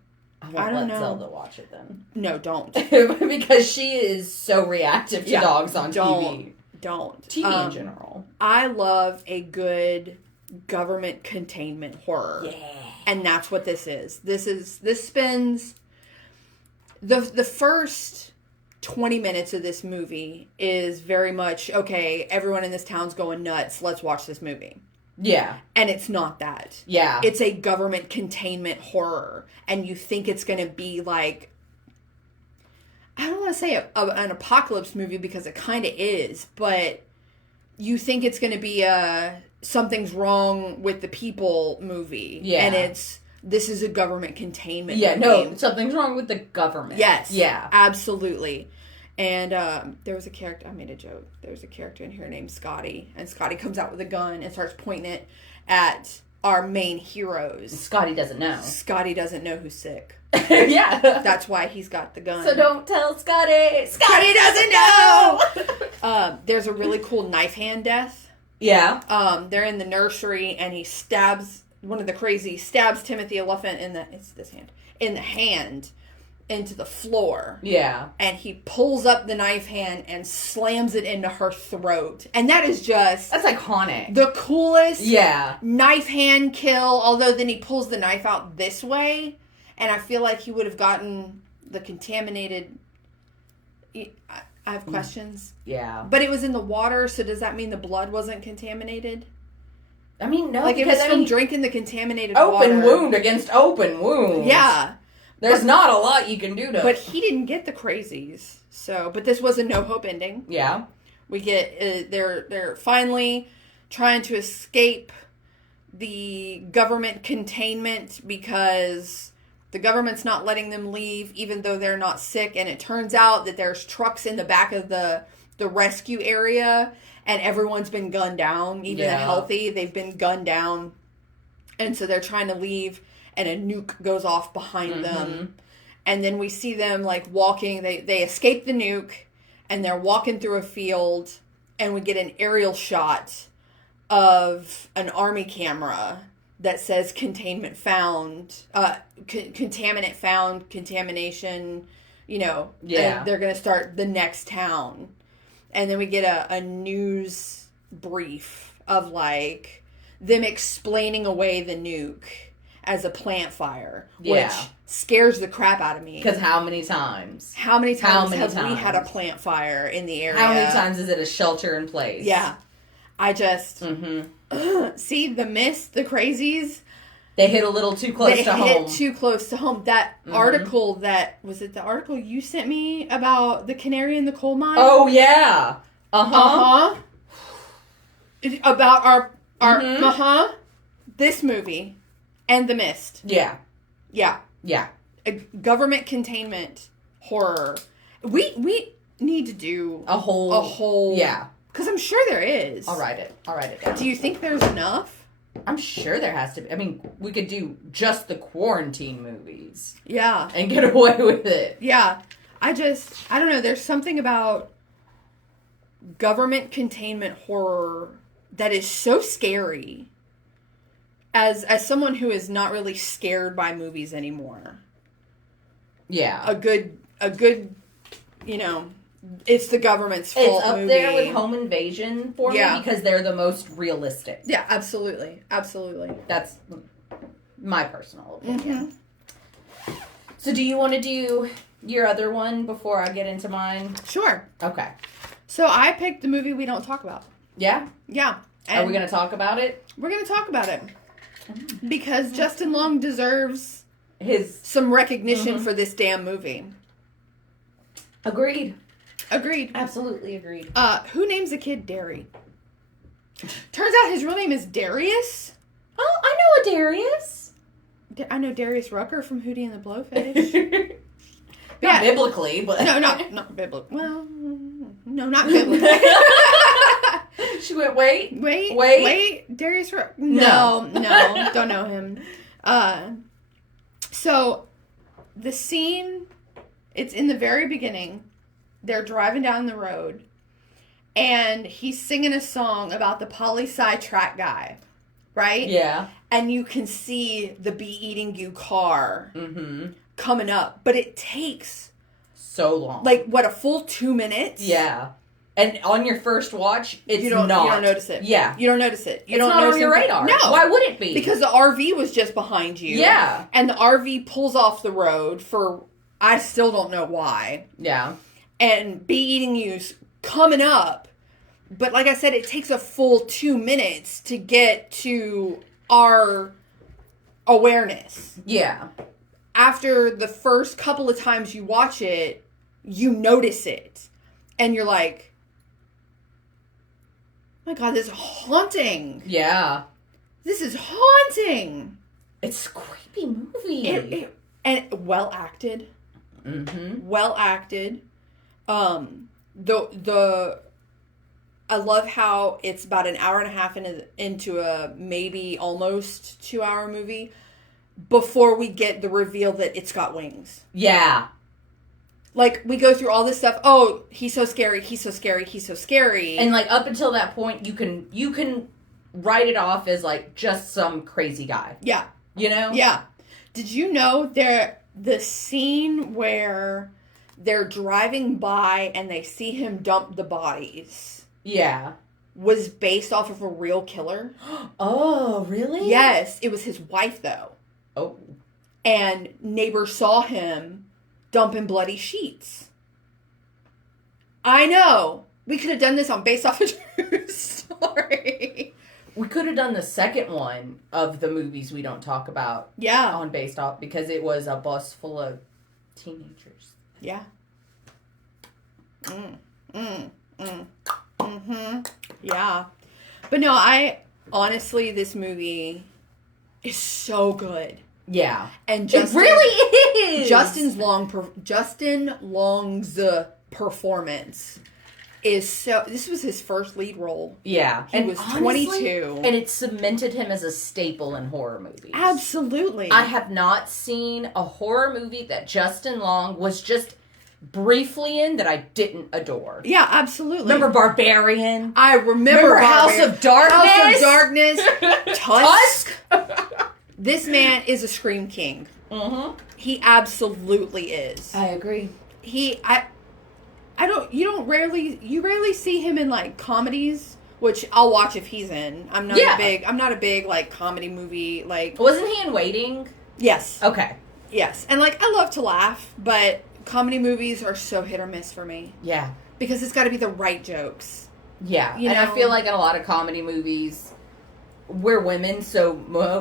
I don't know. Zelda watch it then. No, don't. Because she is so reactive to dogs on TV. Don't. TV in general. I love a good government containment horror. Yeah. And that's what this is. This spends... The first 20 minutes of this movie is very much, okay, everyone in this town's going nuts. Let's watch this movie. Yeah. And it's not that. Yeah. It's a government containment horror. And you think it's going to be like... I don't want to say an apocalypse movie because it kind of is. But you think it's going to be a something's wrong with the people movie. Yeah. And this is a government containment movie. Yeah, no, something's wrong with the government. Yes. Yeah. Absolutely. And there was a character, I made a joke, there was a character in here named Scotty, and Scotty comes out with a gun and starts pointing it at our main heroes. Scotty doesn't know. Scotty doesn't know who's sick. Yeah. That's why he's got the gun. So don't tell Scotty. Scotty doesn't know! There's a really cool knife hand death. Yeah. They're in the nursery, and he stabs... One of the crazy stabs Timothy Olyphant in the hand into the floor. Yeah. And he pulls up the knife hand and slams it into her throat. And that is just... That's iconic. The coolest knife hand kill. Although then he pulls the knife out this way. And I feel like he would have gotten the contaminated... I have questions. Yeah. But it was in the water, so does that mean the blood wasn't contaminated? I mean, no. Like, it was from drinking the contaminated water. Open wound against open wound. Yeah. There's not a lot you can do to... But he didn't get the crazies. So, but this was a no hope ending. Yeah. We get, they're finally trying to escape the government containment because the government's not letting them leave even though they're not sick. And it turns out that there's trucks in the back of the rescue area and everyone's been gunned down. Even the healthy, they've been gunned down. And so they're trying to leave and a nuke goes off behind them. And then we see them like walking. They escape the nuke and they're walking through a field and we get an aerial shot of an army camera that says containment found, contaminant found, contamination, and they're going to start the next town. And then we get a news brief of like them explaining away the nuke as a plant fire, which scares the crap out of me. Because how many times? How many times have we had a plant fire in the area? How many times is it a shelter in place? Yeah. I just... see, the Mist, the crazies... They hit a little too close to home. They hit too close to home. That article that... Was it the article you sent me about the canary in the coal mine? Oh, yeah. About our this movie and The Mist. Yeah. Yeah. A government containment horror. We need to do a whole yeah. Because I'm sure there is. I'll write it down. Do you think there's enough? I'm sure there has to be. I mean, we could do just the quarantine movies. Yeah. And get away with it. Yeah. I don't know. There's something about government containment horror that is so scary. As someone who is not really scared by movies anymore. Yeah. A good, it's the government's fault. It's up movie. there with Home Invasion for me because they're the most realistic. Yeah, absolutely. That's my personal opinion. So do you want to do your other one before I get into mine? Sure. Okay. So I picked the movie we don't talk about. Yeah? Yeah. Are we going to talk about it? We're going to talk about it. Because Justin Long deserves some recognition for this damn movie. Agreed. Absolutely agreed. Who names a kid Derry? Turns out his real name is Darius. Oh, I know a Darius. I know Darius Rucker from Hootie and the Blowfish. Not biblically, but... No, not biblically. Well, no, not biblically. She went, wait. Darius Rucker? No, don't know him. So, the scene, it's in the very beginning. They're driving down the road, and he's singing a song about the poli-sci track guy, right? Yeah. And you can see the bee-eating-you car coming up, but it takes... so long. Like, what, a full 2 minutes? Yeah. And on your first watch, you don't notice it. Yeah. You don't notice it. It's not on your radar. No. Why would it be? Because the RV was just behind you. Yeah. And the RV pulls off the road for, I still don't know why. Yeah. And bee-eating-you's coming up. But like I said, it takes a full 2 minutes to get to our awareness. Yeah. After the first couple of times you watch it, you notice it. And you're like, oh my God, this is haunting. Yeah. This is haunting. It's a creepy movie. And well acted. Well acted. I love how it's about an hour and a half into a maybe almost 2 hour movie before we get the reveal that it's got wings. Yeah. Like, we go through all this stuff. Oh, he's so scary. He's so scary. He's so scary. And, like, up until that point, you can write it off as, like, just some crazy guy. Yeah. You know? Yeah. Did you know the scene where they're driving by and they see him dump the bodies? Yeah. Was based off of a real killer? Oh, really? Yes. It was his wife, though. Oh. And neighbors saw him dumping bloody sheets. I know. We could have done this based off a true story. We could have done the second one of the movies we don't talk about. Yeah. On based off, because it was a bus full of teenagers. Yeah. Yeah. But no, honestly, this movie is so good. Yeah. And it really is. Justin Long's performance is so... This was his first lead role. Yeah. He was honestly, 22. And it cemented him as a staple in horror movies. Absolutely. I have not seen a horror movie that Justin Long was just briefly in that I didn't adore. Yeah, absolutely. Remember Barbarian? I remember House of Darkness? House of Darkness. Tusk. This man is a scream king. He absolutely is. I agree. You rarely see him in like comedies which I'll watch if he's in. I'm not a big like comedy movie like. Wasn't he in Waiting? Yes. Okay. Yes, and like I love to laugh, but comedy movies are so hit or miss for me. Yeah. Because it's got to be the right jokes. Yeah, and I feel like in a lot of comedy movies, we're women, so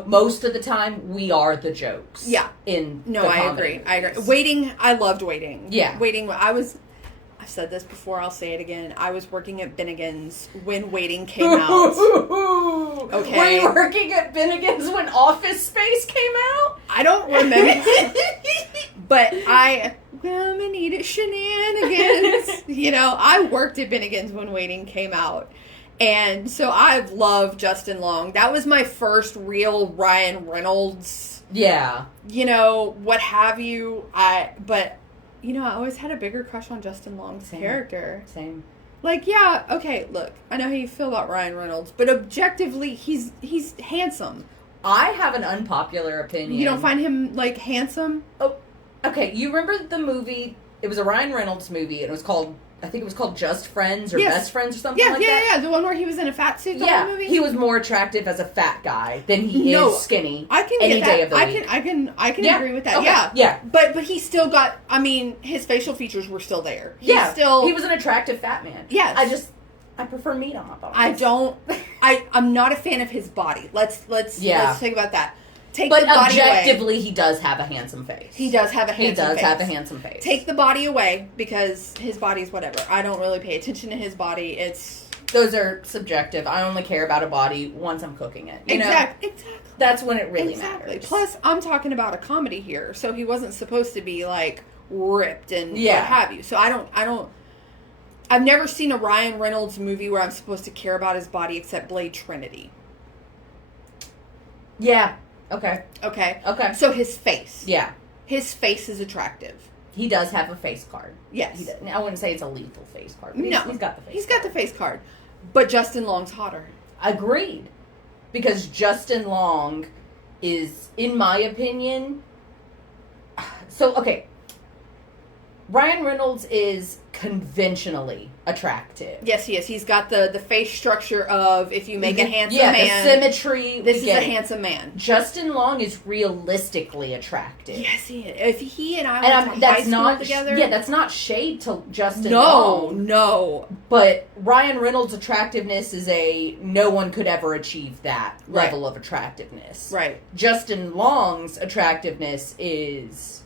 most of the time we are the jokes. Yeah. I agree. I agree. Waiting, I loved Waiting. Yeah. Waiting, I've said this before, I'll say it again. I was working at Bennigan's when Waiting came out. Okay. Were you working at Bennigan's when Office Space came out? I don't remember. But women needed shenanigans. I worked at Bennigan's when Waiting came out. And so I've loved Justin Long. That was my first real Ryan Reynolds. Yeah. What have you. I always had a bigger crush on Justin Long's character. Same. Like, yeah, okay, look, I know how you feel about Ryan Reynolds, but objectively, he's handsome. I have an unpopular opinion. You don't find him, like, handsome? Oh, okay, you remember the movie, it was a Ryan Reynolds movie, and I think it was called Just Friends or Best Friends or something like that. Yeah, the one where he was in a fat suit the whole movie? He was more attractive as a fat guy than he is skinny. I can any get day that. of the week. I can agree with that. Okay. Yeah. But he still got, his facial features were still there. He was an attractive fat man. Yes. I prefer meat on my bone. I'm not a fan of his body. Let's think about that. But objectively, he does have a handsome face. He does have a handsome face. Take the body away, because his body's whatever. I don't really pay attention to his body. Those are subjective. I only care about a body once I'm cooking it. Exactly. That's when it really matters. Plus, I'm talking about a comedy here, so he wasn't supposed to be, like, ripped and what have you. So I've never seen a Ryan Reynolds movie where I'm supposed to care about his body except Blade Trinity. Yeah. Okay. So his face. Yeah. His face is attractive. He does have a face card. Yes. I wouldn't say it's a lethal face card. But no. He's got the face card. He's got the face card. But Justin Long's hotter. Agreed. Because Justin Long is, in my opinion... So, okay. Ryan Reynolds is conventionally attractive. Yes, he is. He's got the face structure of, if you make a handsome man... Yeah, the symmetry. This is a handsome man. Justin Long is realistically attractive. Yes, he is. If he and I went to high school together... Yeah, that's not shade to Justin Long. No. But Ryan Reynolds' attractiveness is no one could ever achieve that level of attractiveness. Right. Justin Long's attractiveness is...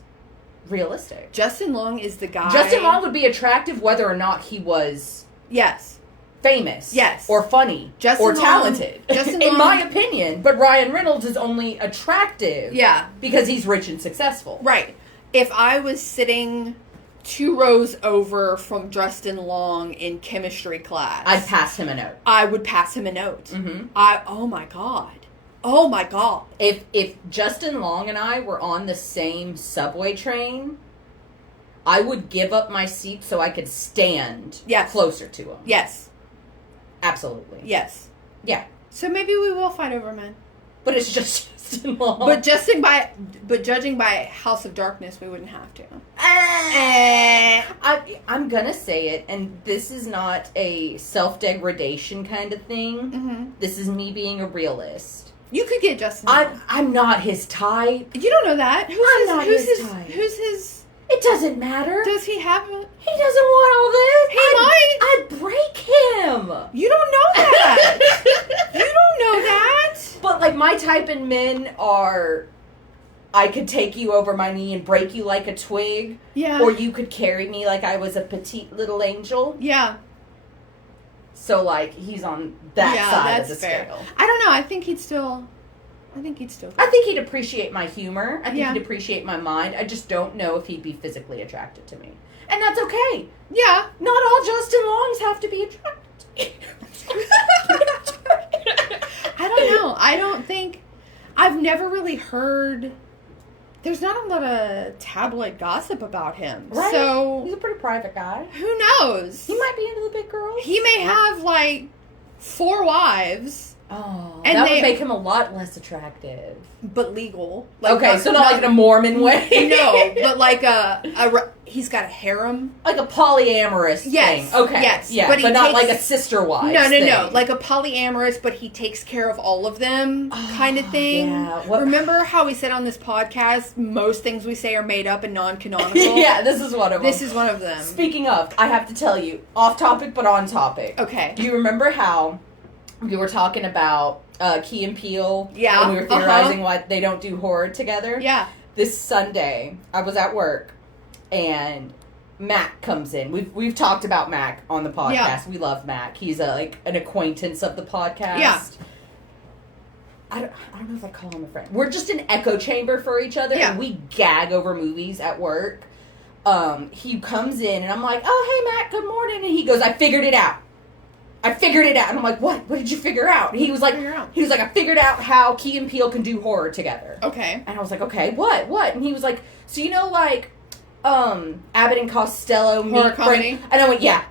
realistic. Justin Long is the guy... Justin Long would be attractive whether or not he was... Yes. Famous. Yes. Or funny. Or talented. In my opinion. But Ryan Reynolds is only attractive... Yeah. Because he's rich and successful. Right. If I was sitting 2 rows over from Justin Long in chemistry class... I'd pass him a note. I would pass him a note. Mm-hmm. Oh my God. Oh my God. If Justin Long and I were on the same subway train, I would give up my seat so I could stand closer to him. Yes. Absolutely. Yes. Yeah. So maybe we will fight over men. But it's just Justin Long. But judging by House of Darkness, we wouldn't have to. I'm gonna say it, and this is not a self-degradation kind of thing. Mm-hmm. This is me being a realist. You could get Justin Long. I'm not his type. You don't know that. Who's his type. Who's his... It doesn't matter. Does he have a... He doesn't want all this. He might. I'd break him. You don't know that. You don't know that. But, like, my type in men are... I could take you over my knee and break you like a twig. Yeah. Or you could carry me like I was a petite little angel. Yeah. So, like, he's on that side of the scale. I don't know. I think he'd still... I think he'd appreciate my humor. I think he'd appreciate my mind. I just don't know if he'd be physically attracted to me. And that's okay. Yeah. Not all Justin Longs have to be attracted. I don't know. I don't think... I've never really heard... There's not a lot of tabloid gossip about him. Right. So... He's a pretty private guy. Who knows? He might be into the big girls. He may have, like, 4 wives... Oh, and that would make him a lot less attractive. But legal. Okay, so not like in a Mormon way. No, but like he's got a harem. Like a polyamorous thing. Okay. Yes. Yeah, but not like a sister wives No. Like a polyamorous, but he takes care of all of them kind of thing. Yeah. Remember how we said on this podcast, most things we say are made up and non-canonical? Yeah, this is one of them. This is one of them. Speaking of, I have to tell you, off topic but on topic. Okay. Do you remember how we were talking about Key and Peele? Yeah. And we were theorizing why they don't do horror together? Yeah. This Sunday, I was at work, and Mac comes in. We've talked about Mac on the podcast. Yeah. We love Mac. He's an acquaintance of the podcast. Yeah. I don't know if I'd call him a friend. We're just an echo chamber for each other, and we gag over movies at work. He comes in, and I'm like, oh, hey, Mac, good morning. And he goes, I figured it out. And I'm like, what? What did you figure out? And he was like, I figured out how Key and Peele can do horror together. Okay. And I was like, okay, what? And he was like, so you know, like, Abbott and Costello horror comedy. And I went, yeah,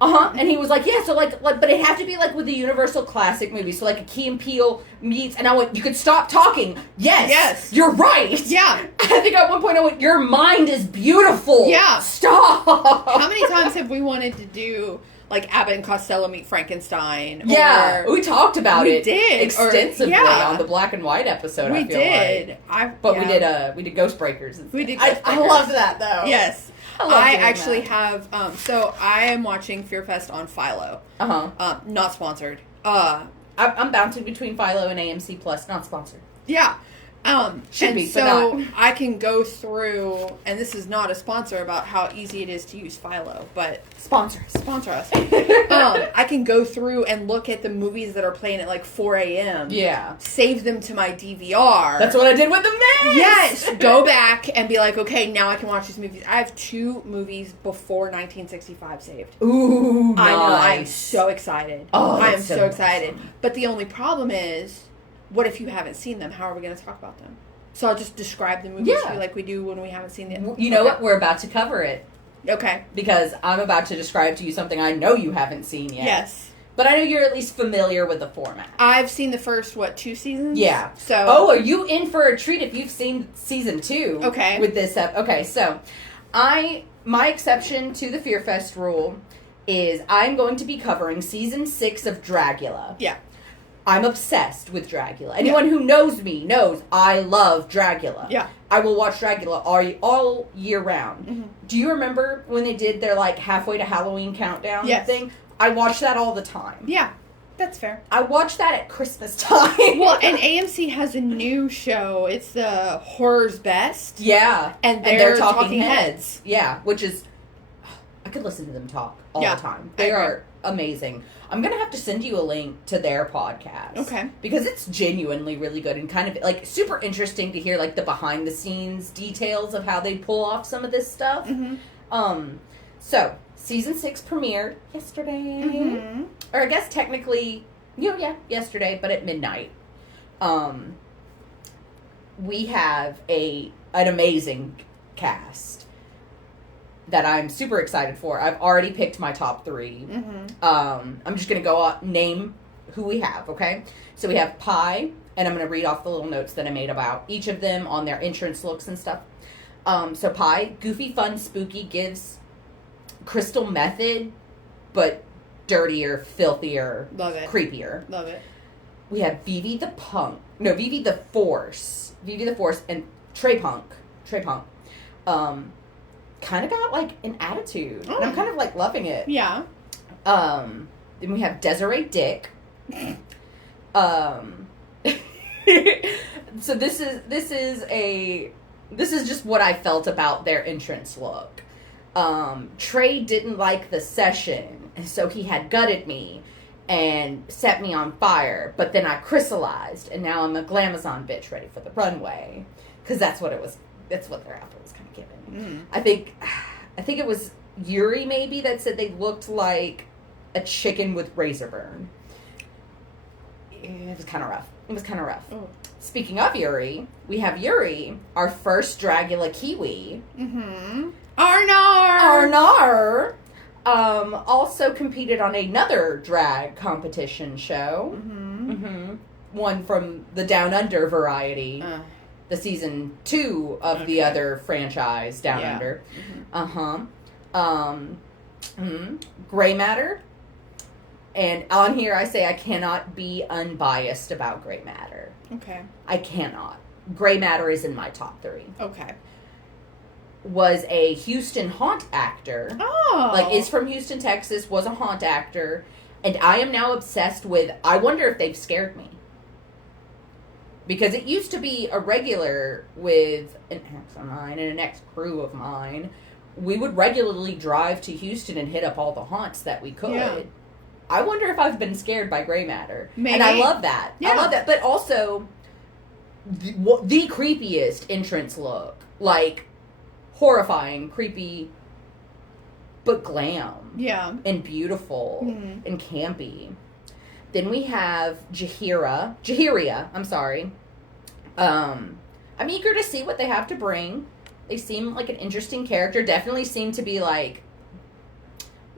And he was like, yeah, so like, but it had to be like with the Universal classic movie. So like a Key and Peele meets, and I went, you could stop talking. Yes, you're right. Yeah. I think at one point I went, your mind is beautiful. Yeah. Stop. How many times have we wanted to do like Abbott and Costello meet Frankenstein? Yeah, we talked about it. We did extensively on the Black and White episode. We did. We did Ghost Breakers. We did. Ghost Breakers. I loved that though. Yes, I actually have. So I am watching FearFest on Philo. Not sponsored. I'm bouncing between Philo and AMC Plus. Not sponsored. Yeah. Should be, so but not. I can go through, and this is not a sponsor about how easy it is to use Philo, but sponsor us. I can go through and look at the movies that are playing at like 4 a.m. Yeah. Save them to my DVR. That's what I did with The Mist. Yes. Go back and be like, okay, now I can watch these movies. I have 2 movies before 1965 saved. Ooh, nice. I know. I am so excited. Oh, I am so excited. Awesome. But the only problem is, what if you haven't seen them? How are we going to talk about them? So I'll just describe the movies to you like we do when we haven't seen them. You know what? We're about to cover it. Okay. Because I'm about to describe to you something I know you haven't seen yet. Yes. But I know you're at least familiar with the format. I've seen the first, 2 seasons? Yeah. So. Oh, are you in for a treat if you've seen season 2? Okay. With this okay, so my exception to the FearFest rule is I'm going to be covering season 6 of Dragula. Yeah. I'm obsessed with Dragula. Anyone who knows me knows I love Dragula. Yeah. I will watch Dragula all year round. Mm-hmm. Do you remember when they did their like halfway to Halloween countdown thing? I watch that all the time. Yeah. That's fair. I watch that at Christmas time. Well, and AMC has a new show. It's the Horror's Best. Yeah. And they're talking heads. Yeah, which is I could listen to them talk all the time. They are amazing. I'm going to have to send you a link to their podcast. Okay. Because it's genuinely really good and kind of, like, super interesting to hear, like, the behind-the-scenes details of how they pull off some of this stuff. Mm-hmm. So, season 6 premiered yesterday. Mm-hmm. Or I guess technically, yesterday, but at midnight. We have an amazing cast that I'm super excited for. I've already picked my top 3. Mm-hmm. I'm just going to go name who we have, okay? So we have Pie, and I'm going to read off the little notes that I made about each of them on their entrance looks and stuff. So Pie, goofy, fun, spooky, gives Crystal Method, but dirtier, filthier, love it, creepier. Love it. We have Vivi the Force, and Trey Punk. Kind of got, like, an attitude. And I'm kind of, like, loving it. Yeah. Then we have Desiree Dick. So this is just what I felt about their entrance look. Trey didn't like the session, and so he had gutted me and set me on fire, but then I crystallized, and now I'm a glamazon bitch ready for the runway. Because that's what their outfit was kind of given. Mm. I think it was Yuri maybe that said they looked like a chicken with razor burn. It was kind of rough. Oh. Speaking of Yuri, we have Yuri, our first Dragula Kiwi. Mm-hmm. Arnar! Also competed on another drag competition show. Mm-hmm. Mm-hmm. one from the Down Under variety. The season 2 of the other franchise, Down Under. Gray Matter. And on here I say I cannot be unbiased about Gray Matter. Okay. I cannot. Gray Matter is in my top 3. Okay. Was a Houston haunt actor. Oh. Like, is from Houston, Texas, was a haunt actor. And I am now obsessed with, I wonder if they've scared me. Because it used to be a regular with an ex of mine and an ex-crew of mine. We would regularly drive to Houston and hit up all the haunts that we could. Yeah. I wonder if I've been scared by Gray Matter. Maybe. And I love that. Yeah. I love that. But also, the creepiest entrance look. Like, horrifying, creepy, but glam. Yeah. And beautiful. Mm-hmm. And campy. Then we have Jahiria, I'm sorry. I'm eager to see what they have to bring. They seem like an interesting character. Definitely seem to be like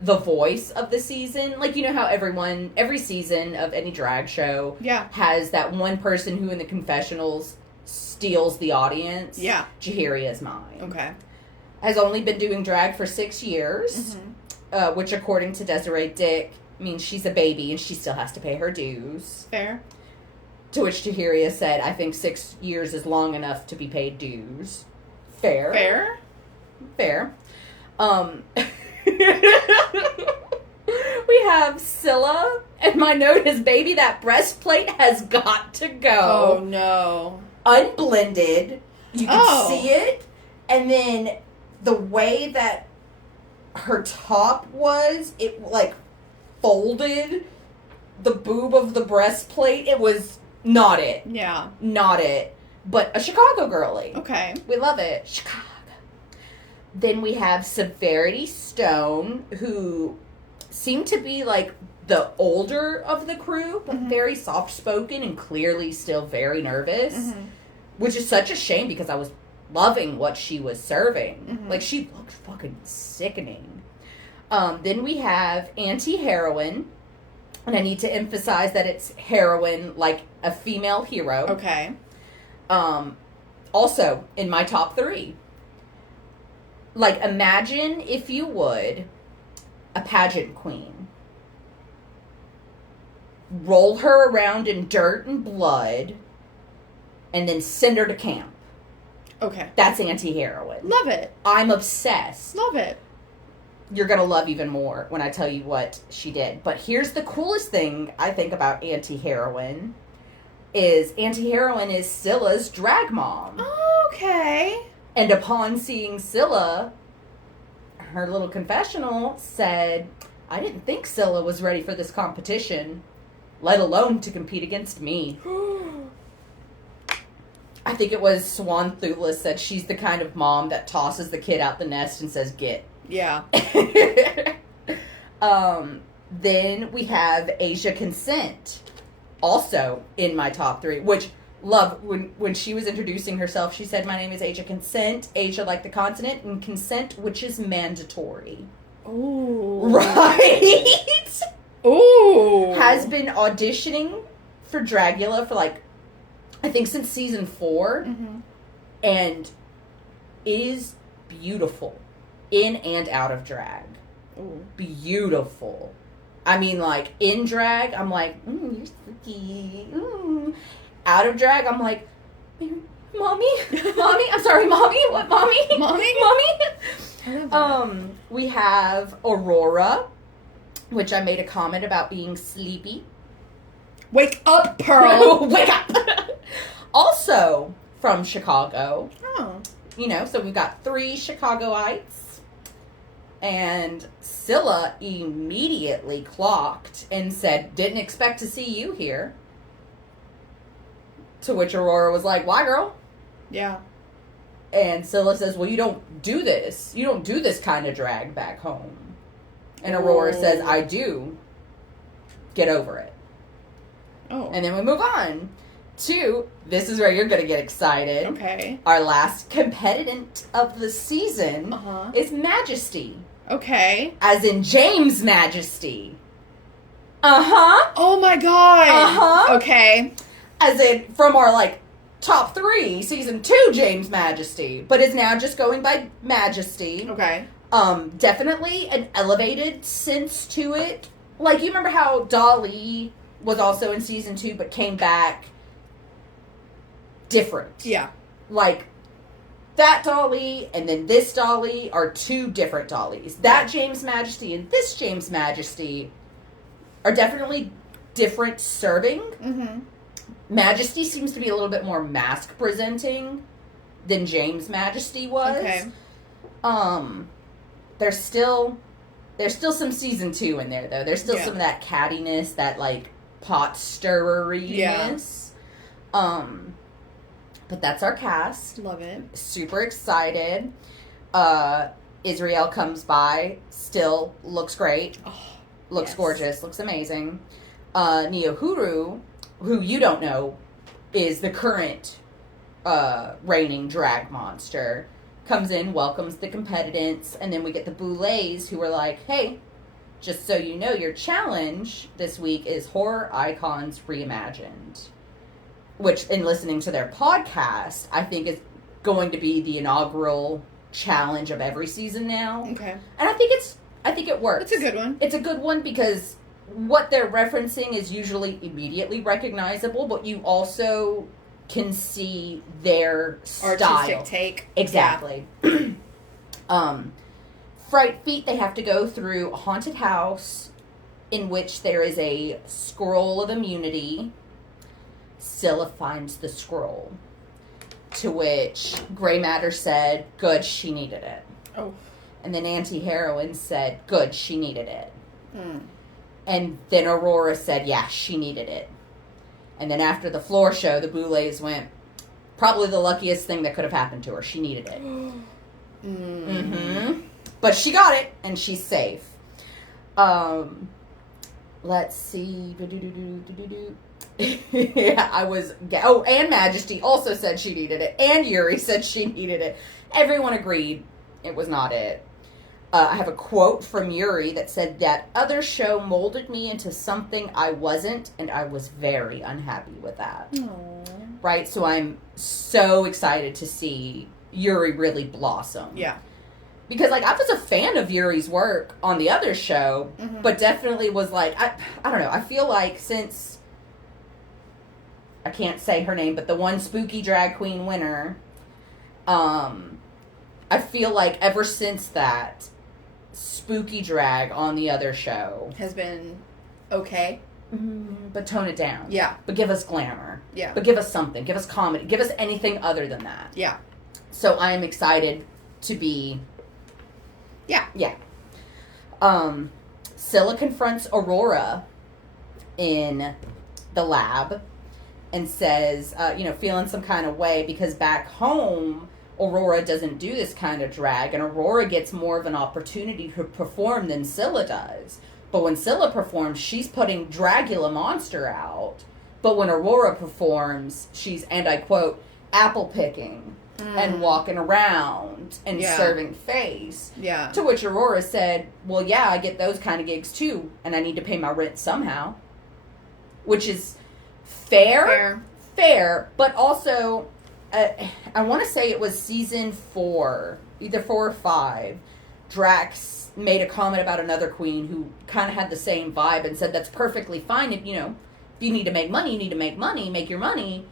the voice of the season. Like, you know how every season of any drag show has that one person who in the confessionals steals the audience. Yeah. Jahiria is mine. Okay. Has only been doing drag for 6 years, which according to Desiree Dick means she's a baby and she still has to pay her dues. Fair. To which Jahiria said, I think 6 years is long enough to be paid dues. Fair. Fair. Fair. We have Scylla, and my note is, baby, that breastplate has got to go. Oh, no. Unblended. You can see it. And then the way that her top was, it, like, folded the boob of the breastplate. It was not it. Yeah. Not it. But a Chicago girly. Okay. We love it. Chicago. Then we have Severity Stone, who seemed to be like the older of the crew, but very soft-spoken and clearly still very nervous, which is such a shame because I was loving what she was serving. Like, she looked fucking sickening. Then we have Anti-Heroine, and I need to emphasize that it's heroine, like a female hero. Okay. Also, in my top 3. Like, imagine, if you would, a pageant queen. Roll her around in dirt and blood, and then send her to camp. Okay. That's Anti-Heroine. Love it. I'm obsessed. Love it. You're going to love even more when I tell you what she did. But here's the coolest thing I think about Anti-Heroine is Anti-Heroine is Scylla's drag mom. Oh, okay. And upon seeing Scylla, her little confessional said, I didn't think Scylla was ready for this competition, let alone to compete against me. I think it was Swan Thulis said she's the kind of mom that tosses the kid out the nest and says, get. Yeah. Then we have Asia Consent, also in my top 3, which, love, when she was introducing herself, she said, my name is Asia Consent, Asia like the continent, and consent, which is mandatory. Ooh. Right? Ooh. Has been auditioning for Dragula for, like, I think since season 4, and is beautiful. In and out of drag. Ooh. Beautiful. I mean, like, in drag, I'm like, you're spooky. Out of drag, I'm like, mommy? Mommy? I'm sorry, mommy? What, mommy? Mommy? Mommy? We have Aurora, which I made a comment about being sleepy. Wake up, Pearl! Wake up! Also, from Chicago. Oh. You know, so we've got 3 Chicagoites. And Scylla immediately clocked and said, didn't expect to see you here. To which Aurora was like, why, girl? Yeah. And Scylla says, well, you don't do this. You don't do this kind of drag back home. And Aurora says, I do. Get over it. Oh. And then we move on to, this is where you're going to get excited. Okay. Our last competitor of the season is Majesty. Okay. As in James Majesty. Uh-huh. Oh my god. Uh-huh. Okay. as in from our, like, top 3, season 2 James Majesty, but is now just going by Majesty. Okay. Definitely an elevated sense to it. Like, you remember how Dolly was also in season 2, but came back different. Yeah. Like, that Dolly and then this Dolly are 2 different Dollys. That James Majesty and this James Majesty are definitely different serving. Mm-hmm. Majesty seems to be a little bit more mask presenting than James Majesty was. Okay. There's still some season 2 in there, though. There's still some of that cattiness, that, like, pot stirreriness. Yeah. But that's our cast. Love it. Super excited. Israel comes by. Still looks great. Oh, looks gorgeous. Looks amazing. Neohuru, who you don't know, is the current reigning drag monster, comes in, welcomes the competitants, and then we get the Boulets, who are like, hey, just so you know, your challenge this week is Horror Icons Reimagined. Which, in listening to their podcast, I think is going to be the inaugural challenge of every season now. Okay. And I think it works. It's a good one. It's a good one because what they're referencing is usually immediately recognizable, but you also can see their style. Artistic take. Exactly. Yeah. Fright Feet, they have to go through a haunted house in which there is a scroll of immunity. Scylla finds the scroll, to which Grey Matter said, good, she needed it. Oh. And then Anti-Heroine said, good, she needed it. Mm. And then Aurora said, yeah, she needed it. And then after the floor show, the Boulets went, probably the luckiest thing that could have happened to her. She needed it. Mm-hmm. But she got it, and she's safe. Let's see. Yeah, and Majesty also said she needed it. And Yuri said she needed it. Everyone agreed it was not it. I have a quote from Yuri that said, that other show molded me into something I wasn't, and I was very unhappy with that. Aww. Right? So I'm so excited to see Yuri really blossom. Yeah. Because, like, I was a fan of Yuri's work on the other show, but definitely was like, I don't know, I feel like since, I can't say her name, but the one spooky drag queen winner, I feel like ever since that, spooky drag on the other show has been okay. But tone it down. Yeah. But give us glamour. Yeah. But give us something. Give us comedy. Give us anything other than that. Yeah. So I am excited to be... Yeah. Yeah. Scylla confronts Aurora in the lab and says, feeling some kind of way because back home, Aurora doesn't do this kind of drag, and Aurora gets more of an opportunity to perform than Scylla does. But when Scylla performs, she's putting Dragula Monster out. But when Aurora performs, she's, and I quote, apple picking and walking around and serving face. Yeah. To which Aurora said, well, yeah, I get those kind of gigs too, and I need to pay my rent somehow. Which is fair, but also... I want to say it was season 4, either 4 or 5. Drax made a comment about another queen who kind of had the same vibe and said that's perfectly fine. If you need to make money, you need to make money, make your money,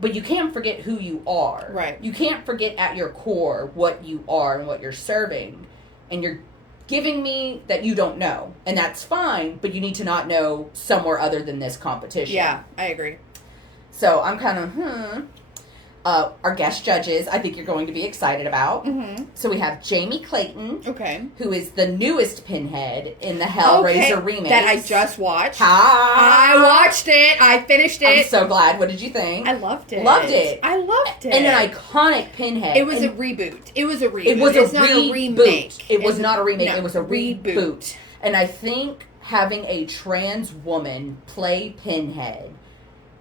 but you can't forget who you are. Right. You can't forget at your core what you are and what you're serving. And you're giving me that you don't know. And that's fine, but you need to not know somewhere other than this competition. Yeah, I agree. So I'm kind of, our guest judges, I think you're going to be excited about. Mm-hmm. So we have Jamie Clayton, who is the newest Pinhead in the Hellraiser remake that I just watched. Hi. I watched it. I finished it. I'm so glad. What did you think? I loved it. Loved it. I loved it. And an iconic Pinhead. It was a reboot. It was not a remake. It was not a remake. It was a reboot. And I think having a trans woman play Pinhead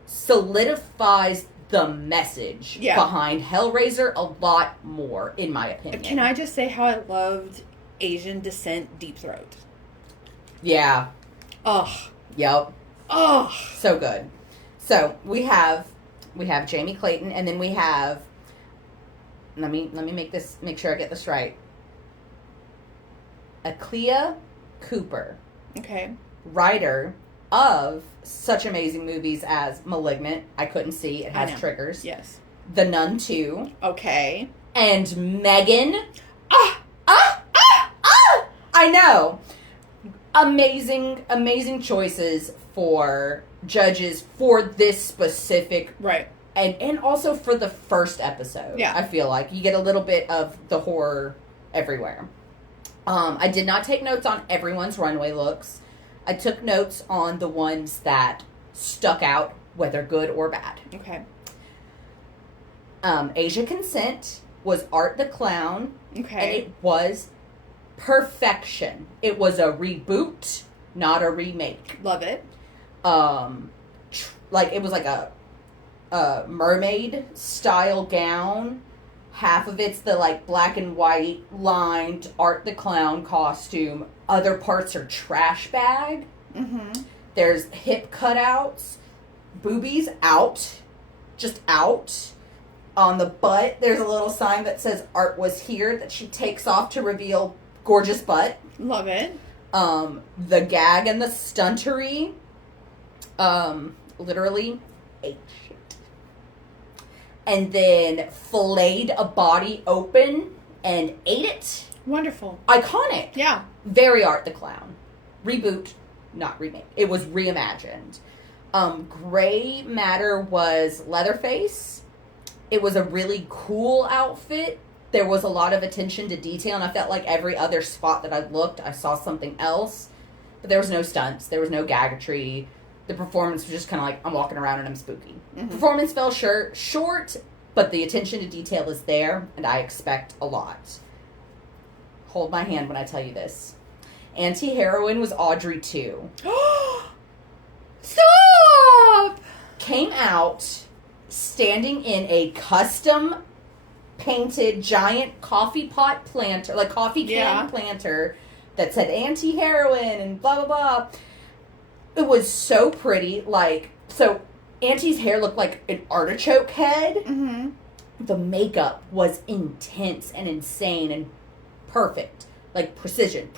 solidifies the message behind Hellraiser a lot more, in my opinion. Can I just say how I loved Asian descent Deep Throat? Yeah. Ugh. Yep. Ugh. So good. So we have Jamie Clayton, and then we have. Let me make sure I get this right. Aklia Cooper. Okay. Writer of such amazing movies as Malignant. I couldn't see. It has triggers. Yes. The Nun 2. Okay. And Megan. I know. Amazing choices for judges for this specific. Right. And also for the first episode. Yeah. I feel like you get a little bit of the horror everywhere. I did not take notes on everyone's runway looks. I took notes on the ones that stuck out, whether good or bad. Okay. Asia Consent was Art the Clown. Okay. And it was perfection. It was a reboot, not a remake. Love it. It was like a mermaid style gown. Half of it's the like black and white lined Art the Clown costume. Other parts are trash bag. Mm-hmm. There's hip cutouts, boobies out, just out. On the butt, there's a little sign that says Art was here that she takes off to reveal gorgeous butt. Love it. The gag and the stuntery, literally ate shit. And then filleted a body open and ate it. Wonderful. Iconic. Yeah. Very Art the Clown. Reboot, not remake. It was reimagined. Gray Matter was Leatherface. It was a really cool outfit. There was a lot of attention to detail, and I felt like every other spot that I looked, I saw something else. But there was no stunts. There was no gaggatry. The performance was just kind of like, I'm walking around and I'm spooky. Mm-hmm. Performance fell short, but the attention to detail is there, and I expect a lot. Hold my hand when I tell you this. Anti-heroine was Audrey 2. Stop! Came out standing in a custom painted giant coffee pot planter, like coffee can planter that said anti-heroine and blah, blah, blah. It was so pretty. So Auntie's hair looked like an artichoke head. Mm-hmm. The makeup was intense and insane and perfect. Like precision.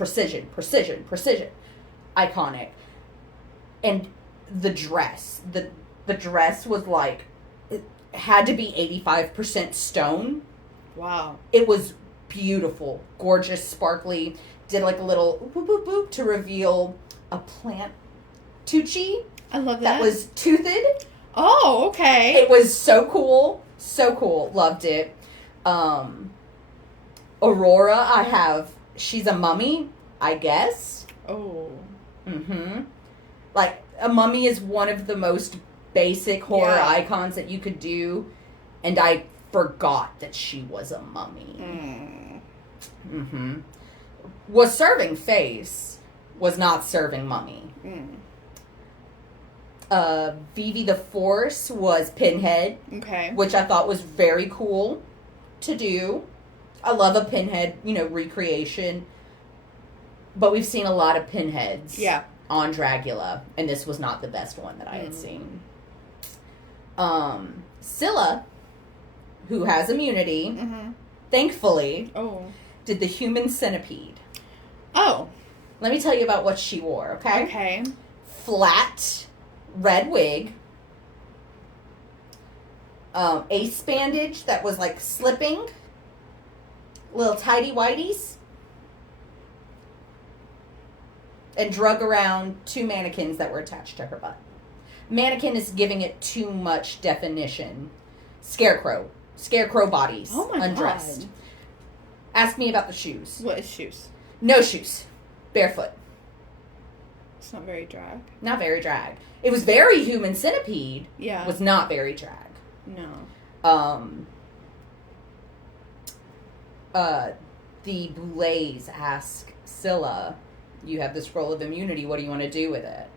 Iconic. And the dress. The dress was like, it had to be 85% stone. Wow. It was beautiful, gorgeous, sparkly. Did like a little boop, boop, boop to reveal a plant tucci. I love that. That was toothed. Oh, okay. It was so cool. So cool. Loved it. Aurora, she's a mummy, I guess. Oh. Mm-hmm. Like, a mummy is one of the most basic horror icons that you could do, and I forgot that she was a mummy. Mm-hmm. Was serving face, was not serving mummy. Vivi the Force was Pinhead. Okay. Which I thought was very cool to do. I love a Pinhead, recreation. But we've seen a lot of Pinheads on Dragula, and this was not the best one that I had seen. Scylla, who has immunity, thankfully, did the human centipede. Oh. Let me tell you about what she wore, okay? Okay. Flat red wig, ace bandage that was like slipping, little tidy whities, and drug around 2 mannequins that were attached to her butt. Mannequin is giving it too much definition. Scarecrow bodies, undressed. God. Ask me about the shoes. What is shoes? No shoes, barefoot. It's not very drag. Not very drag. It was very human centipede. Yeah. Was not very drag. No. The Boulets ask Scylla, you have the scroll of immunity, what do you want to do with it?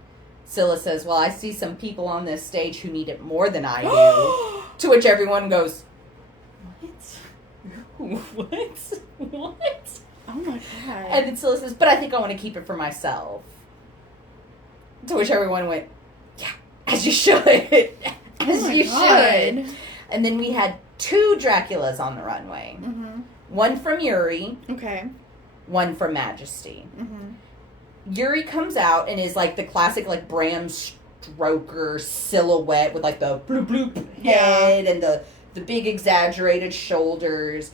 Scylla says, well, I see some people on this stage who need it more than I do. To which everyone goes, what? What? Oh my god. And then Scylla says, but I think I want to keep it for myself. To which everyone went, yeah, As you should. Should. And then we had 2 Draculas on the runway. Mm-hmm. One from Yuri. Okay. One from Majesty. Mm-hmm. Yuri comes out and is like the classic like Bram Stoker silhouette with like the bloop bloop head and the big exaggerated shoulders,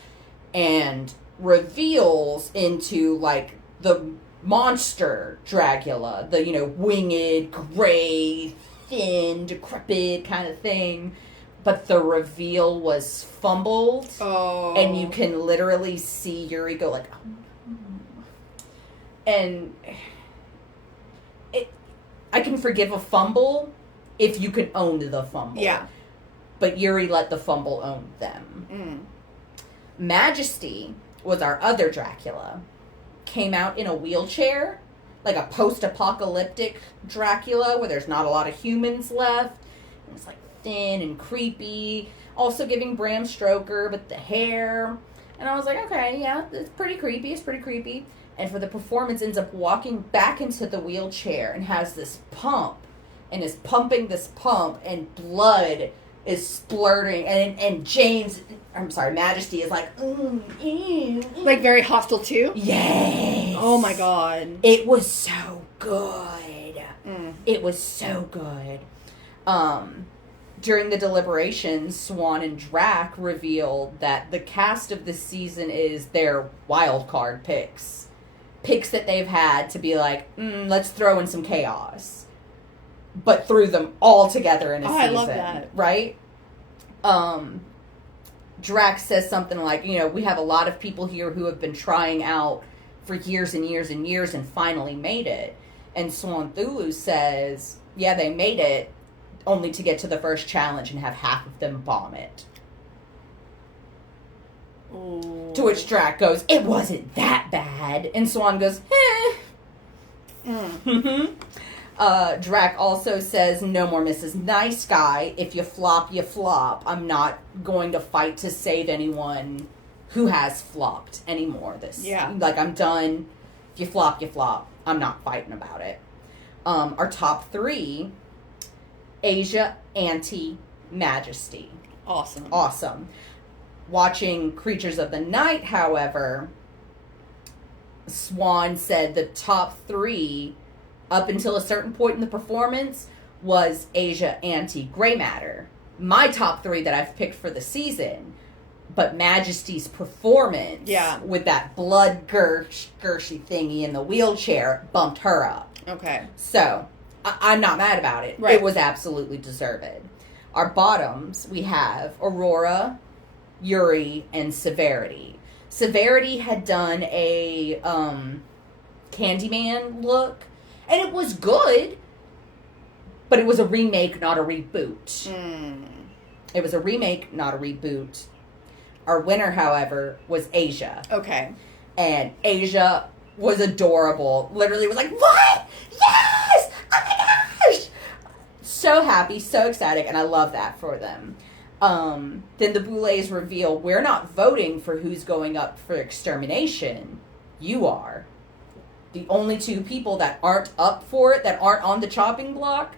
and reveals into like the monster Dracula, the, you know, winged, gray, thin, decrepit kind of thing. But the reveal was fumbled. Oh. And you can literally see Yuri go like, oh. And I can forgive a fumble if you can own the fumble. Yeah. But Yuri let the fumble own them. Mm. Majesty was our other Dracula. Came out in a wheelchair, like a post-apocalyptic Dracula where there's not a lot of humans left. And it's like thin and creepy. Also giving Bram Stoker, but the hair. And I was like, okay, yeah, it's pretty creepy. And for the performance, ends up walking back into the wheelchair and has this pump. And is pumping this pump, and blood is splurting, and Majesty is like, like very hostile too? Yes. Oh my god. It was so good. It was so good. During the deliberations, Swan and Drac revealed that the cast of this season is their wild card picks. Picks that they've had to be like, let's throw in some chaos. But threw them all together in a season. I love that. Right? Drax says something like, you know, we have a lot of people here who have been trying out for years and years and years and finally made it. And Swan Thulu says, yeah, they made it only to get to the first challenge and have half of them bomb it. Ooh. To which Drax goes, it wasn't that bad. And Swan goes, Drac also says, no more Mrs. Nice Guy. If you flop, you flop. I'm not going to fight to save anyone who has flopped anymore. Like, I'm done. If you flop, you flop. I'm not fighting about it. Our top 3, Asia, Auntie, Majesty. Awesome. Watching Creatures of the Night, however, Swan said the top 3... up until a certain point in the performance was Asia, Auntie, Grey Matter. My top 3 that I've picked for the season. But Majesty's performance with that blood Gershy thingy in the wheelchair bumped her up. Okay. So, I'm not mad about it. Right. It was absolutely deserved. Our bottoms, we have Aurora, Yuri, and Severity. Severity had done a Candyman look. And it was good, but it was a remake, not a reboot. It was a remake, not a reboot. Our winner, however, was Asia. Okay. And Asia was adorable. Literally was like, what? Yes! Oh my gosh! So happy, so ecstatic, and I love that for them. Then the Boulets reveal, we're not voting for who's going up for extermination. You are. The only 2 people that aren't up for it, that aren't on the chopping block,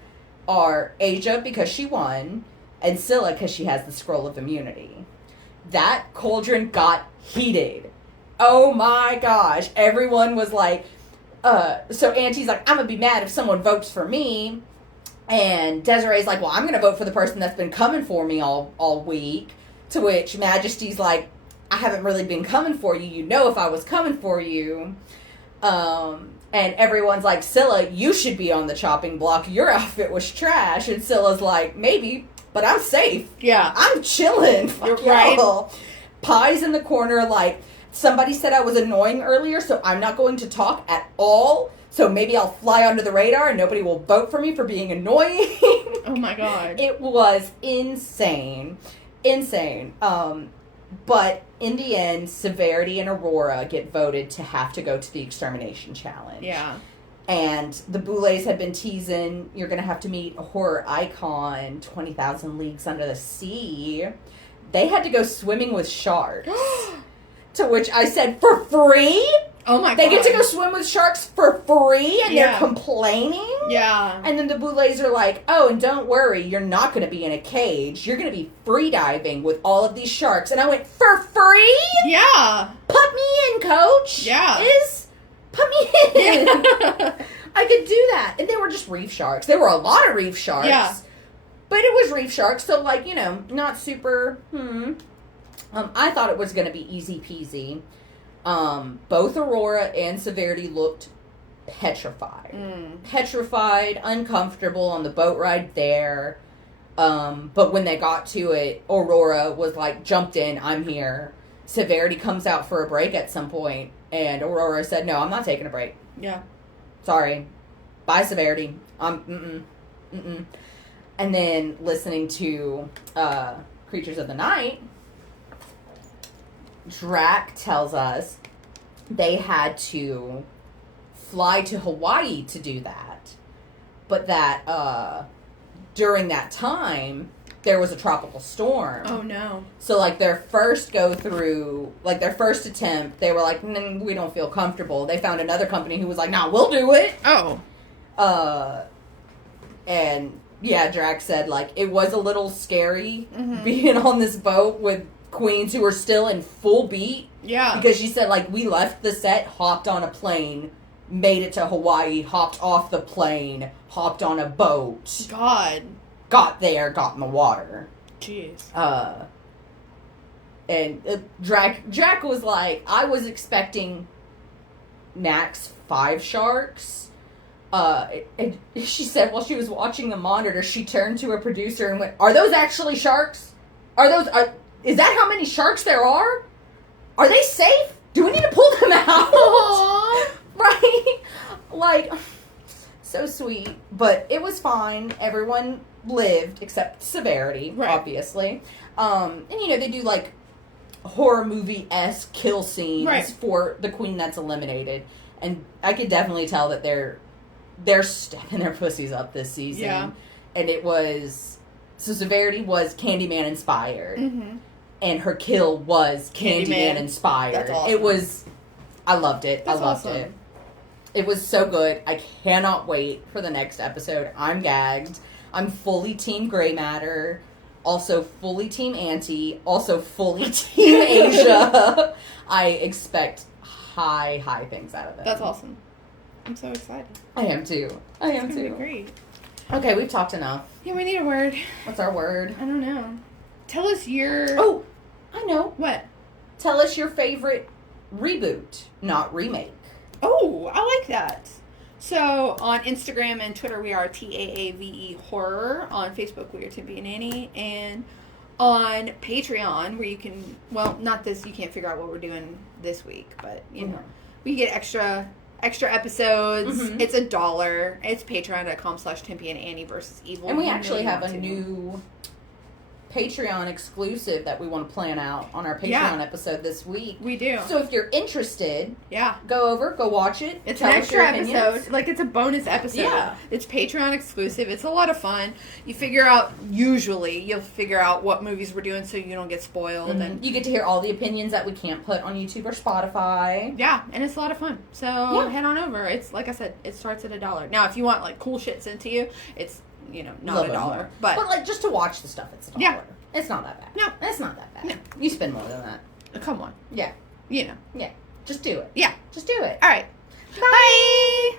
are Asia because she won, and Scylla because she has the Scroll of Immunity. That cauldron got heated. Oh my gosh. Everyone was like, so Auntie's like, I'm going to be mad if someone votes for me. And Desiree's like, well, I'm going to vote for the person that's been coming for me all week. To which Majesty's like, I haven't really been coming for you. You know if I was coming for you. And everyone's like, Scylla, you should be on the chopping block. Your outfit was trash. And Scylla's like, maybe, but I'm safe. Yeah. I'm chilling. You're right. Pie's in the corner like, somebody said I was annoying earlier, so I'm not going to talk at all. So maybe I'll fly under the radar and nobody will vote for me for being annoying. Oh my god. It was insane. But in the end, Severity and Aurora get voted to have to go to the Extermination Challenge. Yeah. And the Boulets had been teasing, you're going to have to meet a horror icon, 20,000 Leagues Under the Sea. They had to go swimming with sharks. To which I said, for free? Oh my god. They get to go swim with sharks for free and Yeah. they're complaining? Yeah. And then the Boulets are like, oh, and don't worry, you're not going to be in a cage. You're going to be free diving with all of these sharks. And I went, for free? Yeah. Put me in, coach. Yeah. Put me in. Yeah. I could do that. And they were just reef sharks. There were a lot of reef sharks. Yeah. But it was reef sharks, so, like, you know, not super, I thought it was going to be easy peasy. Both Aurora and Severity looked petrified. Petrified, uncomfortable on the boat ride there. But when they got to it, Aurora was like, jumped in, I'm here. Severity comes out for a break at some point, and Aurora said, no, I'm not taking a break. Yeah. Sorry. Bye, Severity. And then listening to Creatures of the Night, Drac tells us they had to fly to Hawaii to do that. But that during that time, there was a tropical storm. Oh, no. So, like, their first attempt, they were like, we don't feel comfortable. They found another company who was like, nah, we'll do it. Oh. And, yeah, Drac said, like, it was a little scary being on this boat with queens who were still in full beat. Yeah. Because she said, like, we left the set, hopped on a plane, made it to Hawaii, hopped off the plane, hopped on a boat. God. Got there, got in the water. Jeez. And Drac was like, I was expecting max 5 sharks. And she said while she was watching the monitor, she turned to a producer and went, are those actually sharks? Is that how many sharks there are? Are they safe? Do we need to pull them out? Right? Like, so sweet. But it was fine. Everyone lived, except Severity, right. Obviously. And, you know, they do, like, horror movie-esque kill scenes right. for the queen that's eliminated. And I could definitely tell that they're stepping their pussies up this season. Yeah. And it was... So Severity was Candyman inspired. Mm-hmm. And her kill was Candyman inspired. That's awesome. It was... I loved it. That's I loved awesome. it. It was so good. I cannot wait for the next episode. I'm gagged. I'm fully Team Grey Matter. Also fully Team Auntie. Also fully Team Asia. I expect high things out of it. That's awesome. I'm so excited. I am too. It's gonna be great. Okay, we've talked enough. Yeah, we need a word. What's our word? I don't know. Tell us your... Oh, I know. What? Tell us your favorite reboot, not remake. Oh, I like that. So, on Instagram and Twitter, we are TAAVE Horror. On Facebook, we are Timpy and Annie. And on Patreon, where you can... Well, not this. You can't figure out what we're doing this week. But, you know, we get extra episodes. Mm-hmm. It's $1. It's patreon.com/Timpy and Annie versus Evil. And we actually have a new Patreon exclusive that we want to plan out on our Patreon episode this week. We do. So if you're interested, go watch it. It's an extra episode. Like, it's a bonus episode. Yeah. It's Patreon exclusive. It's a lot of fun. You'll figure out what movies we're doing so you don't get spoiled. Mm-hmm. And you get to hear all the opinions that we can't put on YouTube or Spotify. yeah, and it's a lot of fun. So head on over. It's, like I said, it starts at $1. Now, if you want, like, cool shit sent to you, it's, you know, not $1. But like, just to watch the stuff, it's $1. Yeah. It's not that bad. No. It's not that bad. No. You spend more than that. come on. Yeah. You know. Yeah. Just do it. Yeah. Just do it. All right. Bye.